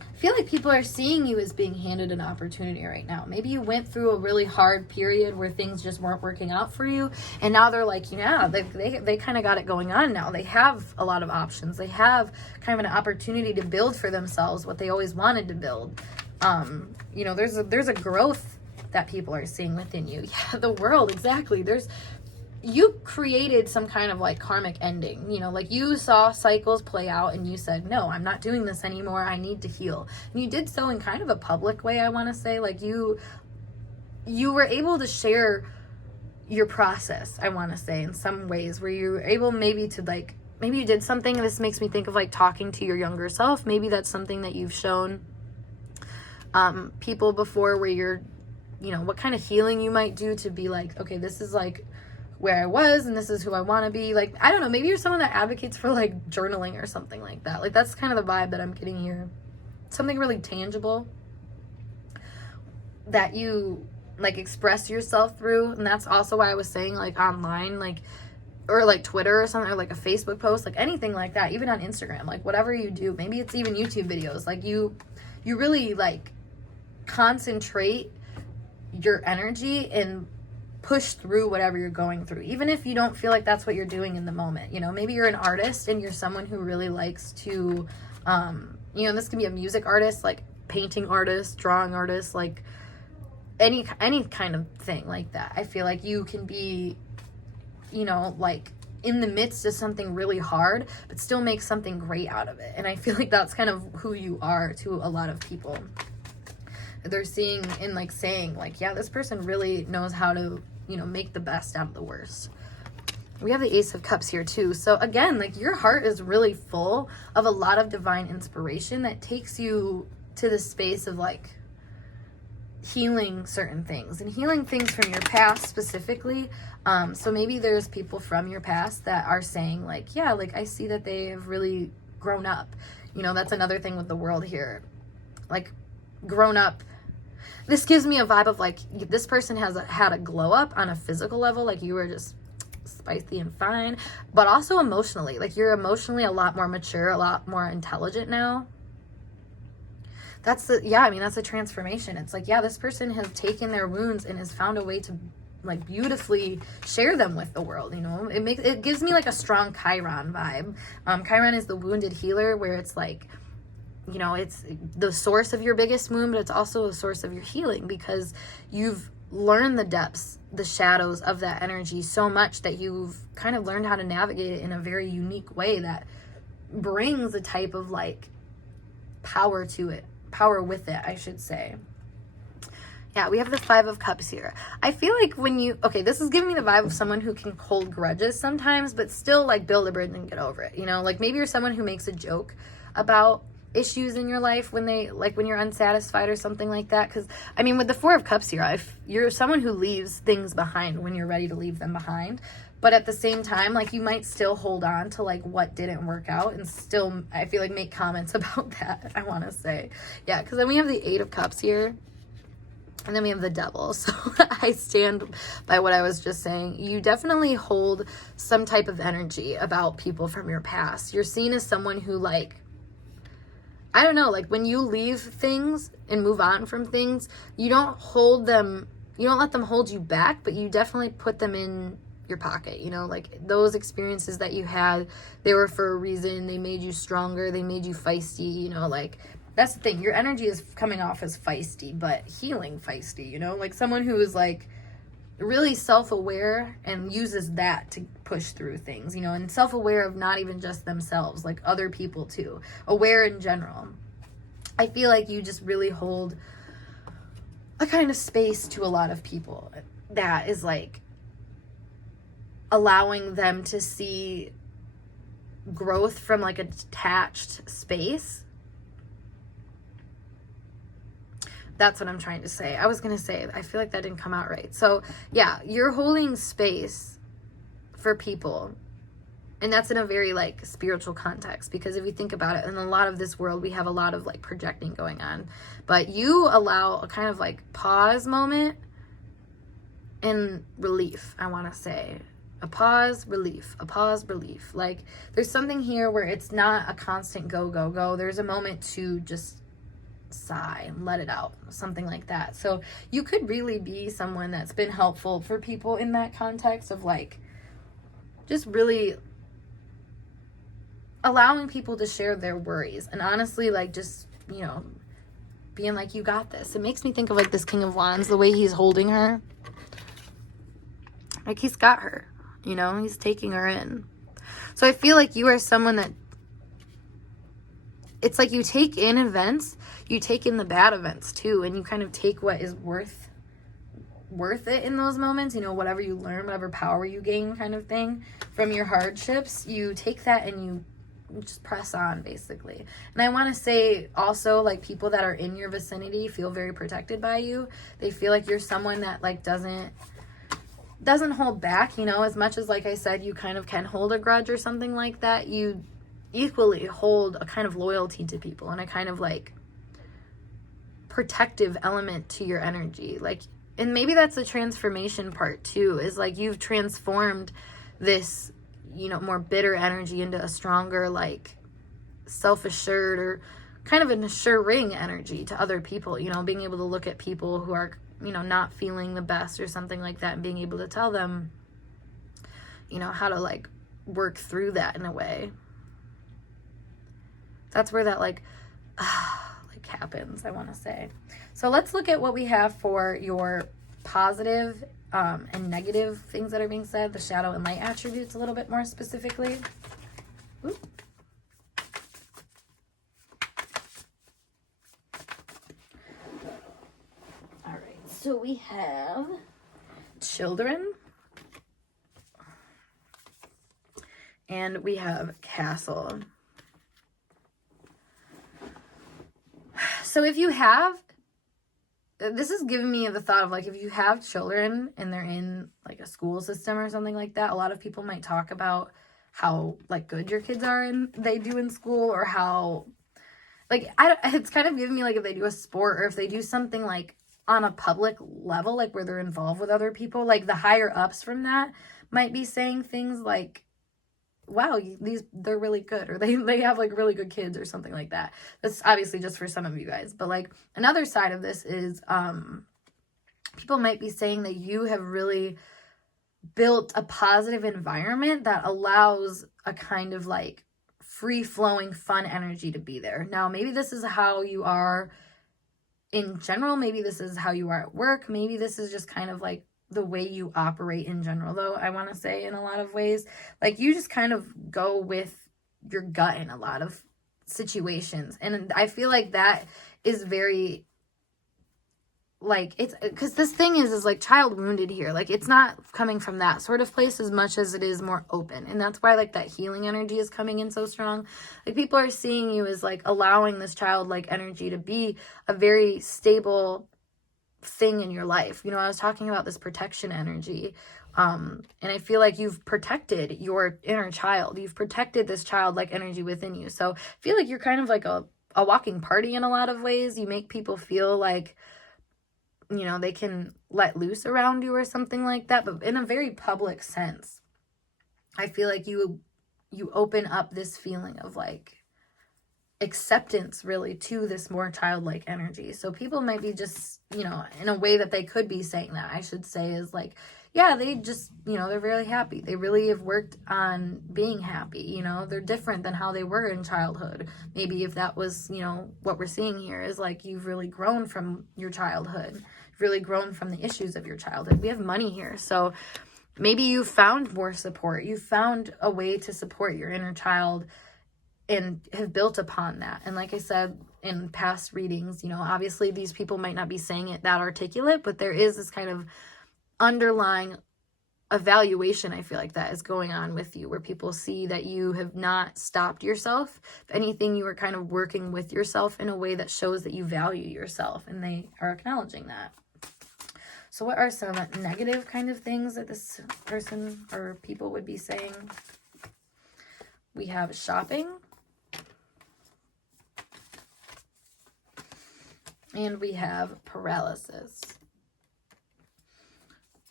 I feel like people are seeing you as being handed an opportunity right now. Maybe you went through a really hard period where things just weren't working out for you, and now they're like, yeah, they kind of got it going on now. They have a lot of options. They have kind of an opportunity to build for themselves what they always wanted to build. You know, there's a growth that people are seeing within you. Yeah, the world, exactly. You created some kind of like karmic ending, you know, like you saw cycles play out and you said, no, I'm not doing this anymore. I need to heal. And you did so in kind of a public way, I want to say. Like, you were able to share your process, I want to say, in some ways where you were able maybe to like, maybe you did something. This makes me think of like talking to your younger self. Maybe that's something that you've shown people before, where you're, you know, what kind of healing you might do to be like, okay, this is like where I was and this is who I want to be. Like, I don't know, maybe you're someone that advocates for like journaling or something like that. Like, that's kind of the vibe that I'm getting here. Something really tangible that you like express yourself through. And that's also why I was saying like online, like, or like Twitter or something, or like a Facebook post, like anything like that, even on Instagram, like whatever you do. Maybe it's even YouTube videos. Like, you really like concentrate your energy and push through whatever you're going through, even if you don't feel like that's what you're doing in the moment. You know, maybe you're an artist and you're someone who really likes to, you know, this can be a music artist, like painting artist, drawing artist, like any kind of thing like that. I feel like you can be, you know, like in the midst of something really hard, but still make something great out of it. And I feel like that's kind of who you are to a lot of people. They're seeing and like saying like, yeah, this person really knows how to, you know, make the best out of the worst. We have the Ace of Cups here too. So again, like your heart is really full of a lot of divine inspiration that takes you to the space of like healing certain things and healing things from your past specifically. So maybe there's people from your past that are saying like, yeah, like I see that they have really grown up. You know, that's another thing with the world here. Like grown up. This gives me a vibe of like this person has had a glow up on a physical level. Like you were just spicy and fine, but also emotionally. Like you're emotionally a lot more mature, a lot more intelligent now. That's a transformation. It's like, yeah, this person has taken their wounds and has found a way to like beautifully share them with the world, you know. It gives me like a strong Chiron vibe. Chiron is the wounded healer, where it's like, you know, it's the source of your biggest wound, but it's also a source of your healing, because you've learned the depths, the shadows of that energy so much that you've kind of learned how to navigate it in a very unique way that brings a type of like power with it, I should say. Yeah, we have the Five of Cups here. I feel like this is giving me the vibe of someone who can hold grudges sometimes, but still like build a bridge and get over it. You know, like maybe you're someone who makes a joke about issues in your life when you're unsatisfied or something like that. Because I mean, with the Four of Cups here, you're someone who leaves things behind when you're ready to leave them behind, but at the same time, like you might still hold on to like what didn't work out and still, I feel like, make comments about that, I want to say. Yeah, because then we have the Eight of Cups here, and then we have the Devil. So I stand by what I was just saying. You definitely hold some type of energy about people from your past. You're seen as someone who, like, I don't know, like when you leave things and move on from things, you don't let them hold you back, but you definitely put them in your pocket, you know, like those experiences that you had, they were for a reason. They made you stronger. They made you feisty, you know, like that's the thing. Your energy is coming off as feisty, but healing feisty, you know, like someone who is like really self-aware and uses that to push through things, you know, and self-aware of not even just themselves, like other people too, aware in general. I feel like you just really hold a kind of space to a lot of people that is like allowing them to see growth from like a detached space. That's what I'm trying to say. I was going to say, I feel like that didn't come out right. So yeah, you're holding space for people. And that's in a very like spiritual context, because if you think about it, in a lot of this world, we have a lot of like projecting going on, but you allow a kind of like pause moment and relief. I want to say a pause, relief, a pause, relief. Like there's something here where it's not a constant go, go, go. There's a moment to just sigh and let it out, something like that. So you could really be someone that's been helpful for people in that context of like just really allowing people to share their worries, and honestly like just, you know, being like, you got this. It makes me think of like this King of Wands, the way he's holding her, like he's got her, you know, he's taking her in. So I feel like you are someone that, it's like you take in events, you take in the bad events too, and you kind of take what is worth it in those moments, you know, whatever you learn, whatever power you gain kind of thing from your hardships, you take that and you just press on basically. And I want to say also, like, people that are in your vicinity feel very protected by you. They feel like you're someone that like doesn't hold back, you know, as much as, like I said, you kind of can hold a grudge or something like that, you equally hold a kind of loyalty to people and a kind of like protective element to your energy. Like, and maybe that's the transformation part too, is like you've transformed this, you know, more bitter energy into a stronger, like self-assured or kind of an assuring energy to other people, you know, being able to look at people who are, you know, not feeling the best or something like that, and being able to tell them, you know, how to like work through that in a way. That's where that like happens, I want to say. So let's look at what we have for your positive and negative things that are being said, the shadow and light attributes a little bit more specifically. Ooh. All right, so we have children, and we have castle. So if you have, this is giving me the thought of like, if you have children and they're in like a school system or something like that, a lot of people might talk about how like good your kids are and they do in school, or how like, it's kind of giving me like if they do a sport or if they do something like on a public level, like where they're involved with other people, like the higher ups from that might be saying things like, wow, they're really good, or they have like really good kids or something like that. That's obviously just for some of you guys, but like another side of this is people might be saying that you have really built a positive environment that allows a kind of like free-flowing fun energy to be there. Now maybe this is how you are in general, maybe this is how you are at work, maybe this is just kind of like the way you operate in general, though, I want to say in a lot of ways. Like you just kind of go with your gut in a lot of situations. And I feel like that is very, like, it's, because this thing is like child wounded here. Like it's not coming from that sort of place as much as it is more open. And that's why like that healing energy is coming in so strong. Like people are seeing you as like allowing this childlike energy to be a very stable thing in your life. You know, I was talking about this protection energy, and I feel like you've protected your inner child. You've protected this childlike energy within you. So I feel like you're kind of like a walking party in a lot of ways. You make people feel like, you know, they can let loose around you or something like that, but in a very public sense. I feel like you open up this feeling of like acceptance really to this more childlike energy. So people might be just, you know, in a way that they could be saying that, I should say, is like, yeah, they just, you know, they're really happy. They really have worked on being happy. You know, they're different than how they were in childhood. Maybe if that was, you know, what we're seeing here is like you've really grown from your childhood. You've really grown from the issues of your childhood. We have money here. So maybe you found more support. You found a way to support your inner child and have built upon that. And like I said in past readings, you know, obviously these people might not be saying it that articulate, but there is this kind of underlying evaluation, I feel like, that is going on with you, where people see that you have not stopped yourself. If anything, you are kind of working with yourself in a way that shows that you value yourself, and they are acknowledging that. So what are some negative kind of things that this person or people would be saying? We have shopping. And we have paralysis.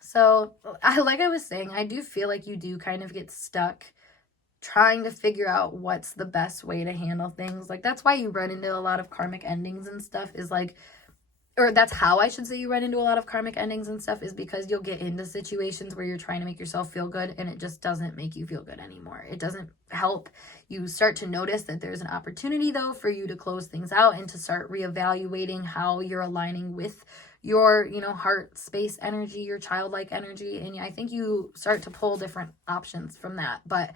So, like I was saying, I do feel like you do kind of get stuck trying to figure out what's the best way to handle things. Like, that's why you run into a lot of karmic endings and stuff, is like, or that's how I should say you run into a lot of karmic endings and stuff, is because you'll get into situations where you're trying to make yourself feel good and it just doesn't make you feel good anymore. It doesn't help. You start to notice that there's an opportunity, though, for you to close things out and to start reevaluating how you're aligning with your, you know, heart space energy, your childlike energy. And I think you start to pull different options from that. But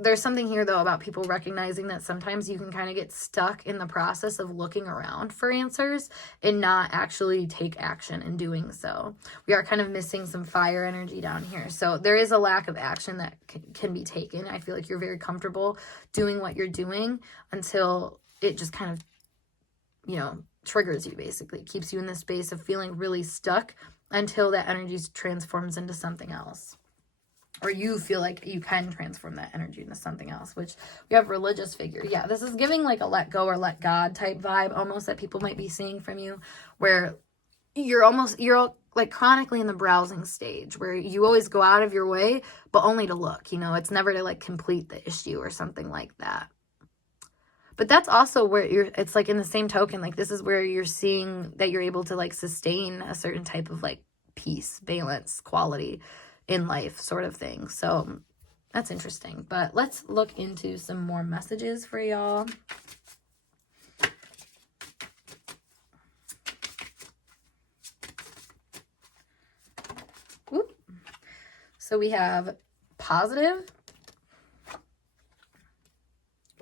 there's something here, though, about people recognizing that sometimes you can kind of get stuck in the process of looking around for answers and not actually take action in doing so. We are kind of missing some fire energy down here. So there is a lack of action that can be taken. I feel like you're very comfortable doing what you're doing until it just kind of, you know, triggers you, basically. It keeps you in this space of feeling really stuck until that energy transforms into something else. Or you feel like you can transform that energy into something else, which we have religious figure. Yeah, this is giving like a let go or let God type vibe almost that people might be seeing from you, where you're like chronically in the browsing stage, where you always go out of your way, but only to look, you know, it's never to like complete the issue or something like that. But that's also where it's like in the same token, like this is where you're seeing that you're able to like sustain a certain type of like peace, balance, quality in life sort of thing. So that's interesting. But let's look into some more messages for y'all. So we have positive,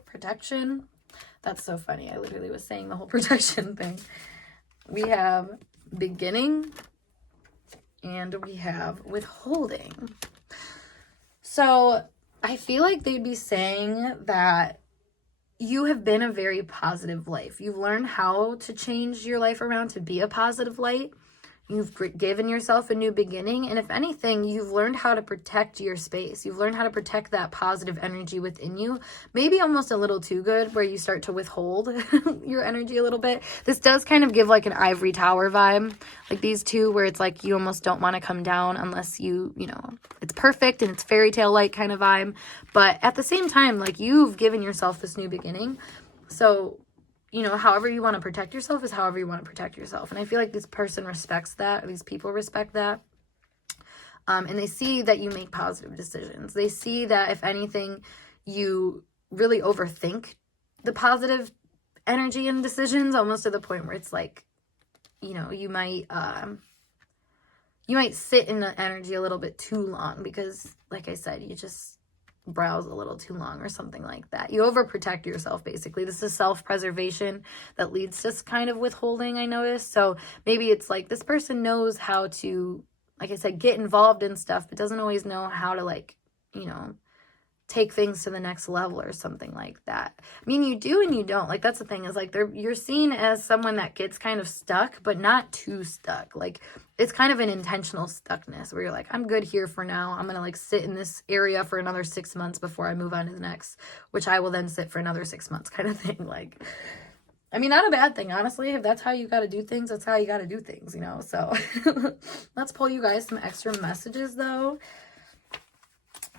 protection. That's so funny. I literally was saying the whole protection thing. We have beginning, and we have withholding. So I feel like they'd be saying that you have been a very positive life. You've learned how to change your life around to be a positive light. You've given yourself a new beginning. And if anything, you've learned how to protect your space. You've learned how to protect that positive energy within you. Maybe almost a little too good, where you start to withhold your energy a little bit. This does kind of give like an ivory tower vibe. Like these two, where it's like you almost don't want to come down unless you know, it's perfect and it's fairy tale like kind of vibe. But at the same time, like you've given yourself this new beginning. So you know, however you want to protect yourself is however you want to protect yourself. And I feel like this person respects that, or these people respect that. And they see that you make positive decisions. They see that, if anything, you really overthink the positive energy and decisions, almost to the point where it's like, you know, you might sit in the energy a little bit too long because, like I said, you just browse a little too long or something like that. You overprotect yourself, basically. This is self-preservation that leads to kind of withholding, I noticed. So maybe it's like this person knows how to, like I said, get involved in stuff, but doesn't always know how to, like, you know, take things to the next level or something like that. I mean, you do and you don't. Like, that's the thing, is like you're seen as someone that gets kind of stuck, but not too stuck. Like, it's kind of an intentional stuckness where you're like, I'm good here for now. I'm going to like sit in this area for another 6 months before I move on to the next, which I will then sit for another 6 months kind of thing. Like, I mean, not a bad thing, honestly. If that's how you got to do things, that's how you got to do things, you know? So let's pull you guys some extra messages though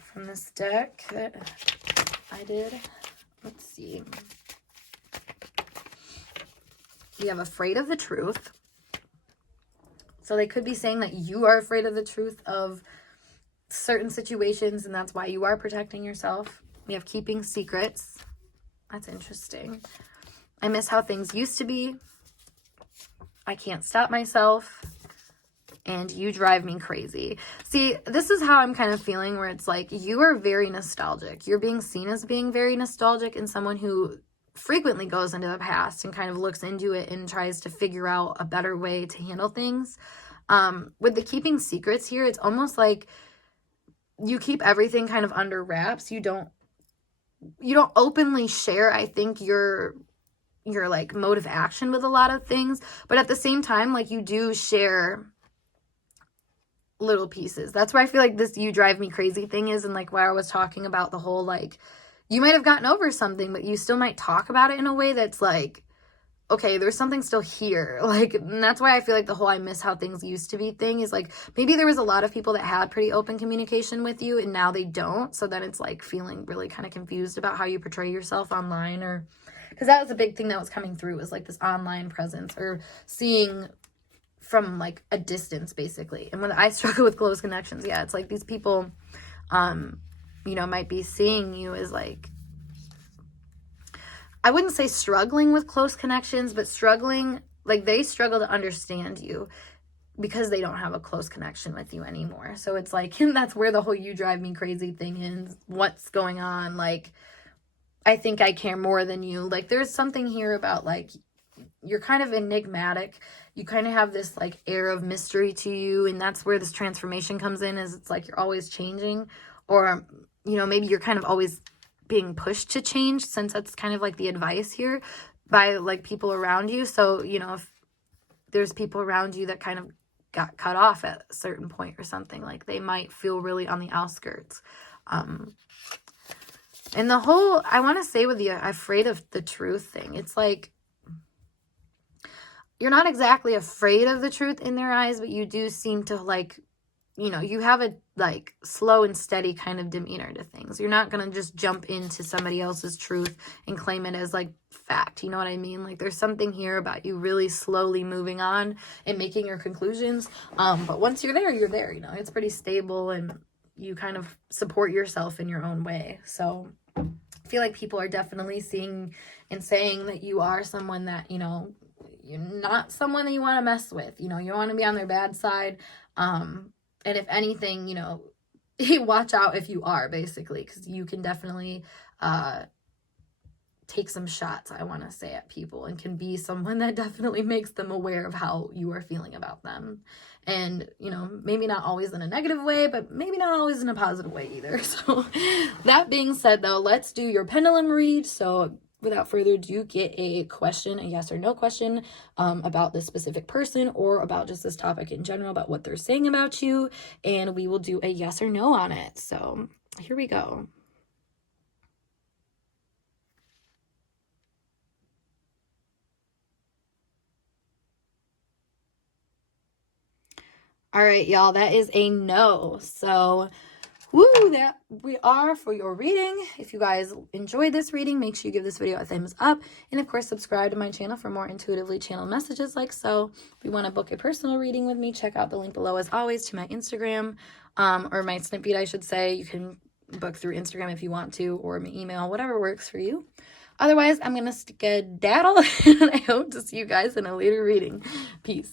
from this deck that I did. Let's see. We have afraid of the truth. So they could be saying that you are afraid of the truth of certain situations, and that's why you are protecting yourself. We have keeping secrets. That's interesting. I miss how things used to be. I can't stop myself. And you drive me crazy. See, this is how I'm kind of feeling, where it's like you are very nostalgic. You're being seen as being very nostalgic and someone who frequently goes into the past and kind of looks into it and tries to figure out a better way to handle things. With the keeping secrets here, it's almost like you keep everything kind of under wraps. You don't openly share, I think, your like mode of action with a lot of things, but at the same time, like you do share little pieces. That's where I feel like this you drive me crazy thing is, and like why I was talking about the whole, like, you might have gotten over something, but you still might talk about it in a way that's like, okay, there's something still here. Like, and that's why I feel like the whole I miss how things used to be thing is like, maybe there was a lot of people that had pretty open communication with you and now they don't. So then it's like feeling really kind of confused about how you portray yourself online, or because that was a big thing that was coming through, was like this online presence or seeing from like a distance, basically. And when I struggle with close connections, yeah, it's like these people, you know, might be seeing you as like, I wouldn't say struggling with close connections, but struggling, like they struggle to understand you because they don't have a close connection with you anymore. So it's like, and that's where the whole you drive me crazy thing is. What's going on? Like, I think I care more than you. Like, there's something here about like, you're kind of enigmatic. You kind of have this like air of mystery to you. And that's where this transformation comes in, is it's like you're always changing, or, you know, maybe you're kind of always being pushed to change, since that's kind of like the advice here by like people around you. So, you know, if there's people around you that kind of got cut off at a certain point or something, like they might feel really on the outskirts. And the whole, I want to say with the afraid of the truth thing, it's like, you're not exactly afraid of the truth in their eyes, but you do seem to like, you know, you have a like slow and steady kind of demeanor to things. You're not going to just jump into somebody else's truth and claim it as like fact. You know what I mean? Like there's something here about you really slowly moving on and making your conclusions. But once you're there, you know, it's pretty stable and you kind of support yourself in your own way. So I feel like people are definitely seeing and saying that you are someone that, you know, you're not someone that you want to mess with. You know, you don't want to be on their bad side. And if anything, you know, watch out if you are, basically, because you can definitely take some shots, I want to say, at people, and can be someone that definitely makes them aware of how you are feeling about them. And, you know, maybe not always in a negative way, but maybe not always in a positive way either. So that being said, though, let's do your pendulum read. So without further ado, get a question, a yes or no question, about this specific person or about just this topic in general, about what they're saying about you, and we will do a yes or no on it. So here we go. All right, y'all, that is a no. So, woo, that we are for your reading. If you guys enjoyed this reading, make sure you give this video a thumbs up. And of course, subscribe to my channel for more intuitively channeled messages like so. If you want to book a personal reading with me, check out the link below as always to my Instagram, or my snip feed, I should say. You can book through Instagram if you want to, or my email, whatever works for you. Otherwise, I'm going to skedaddle, and I hope to see you guys in a later reading. Peace.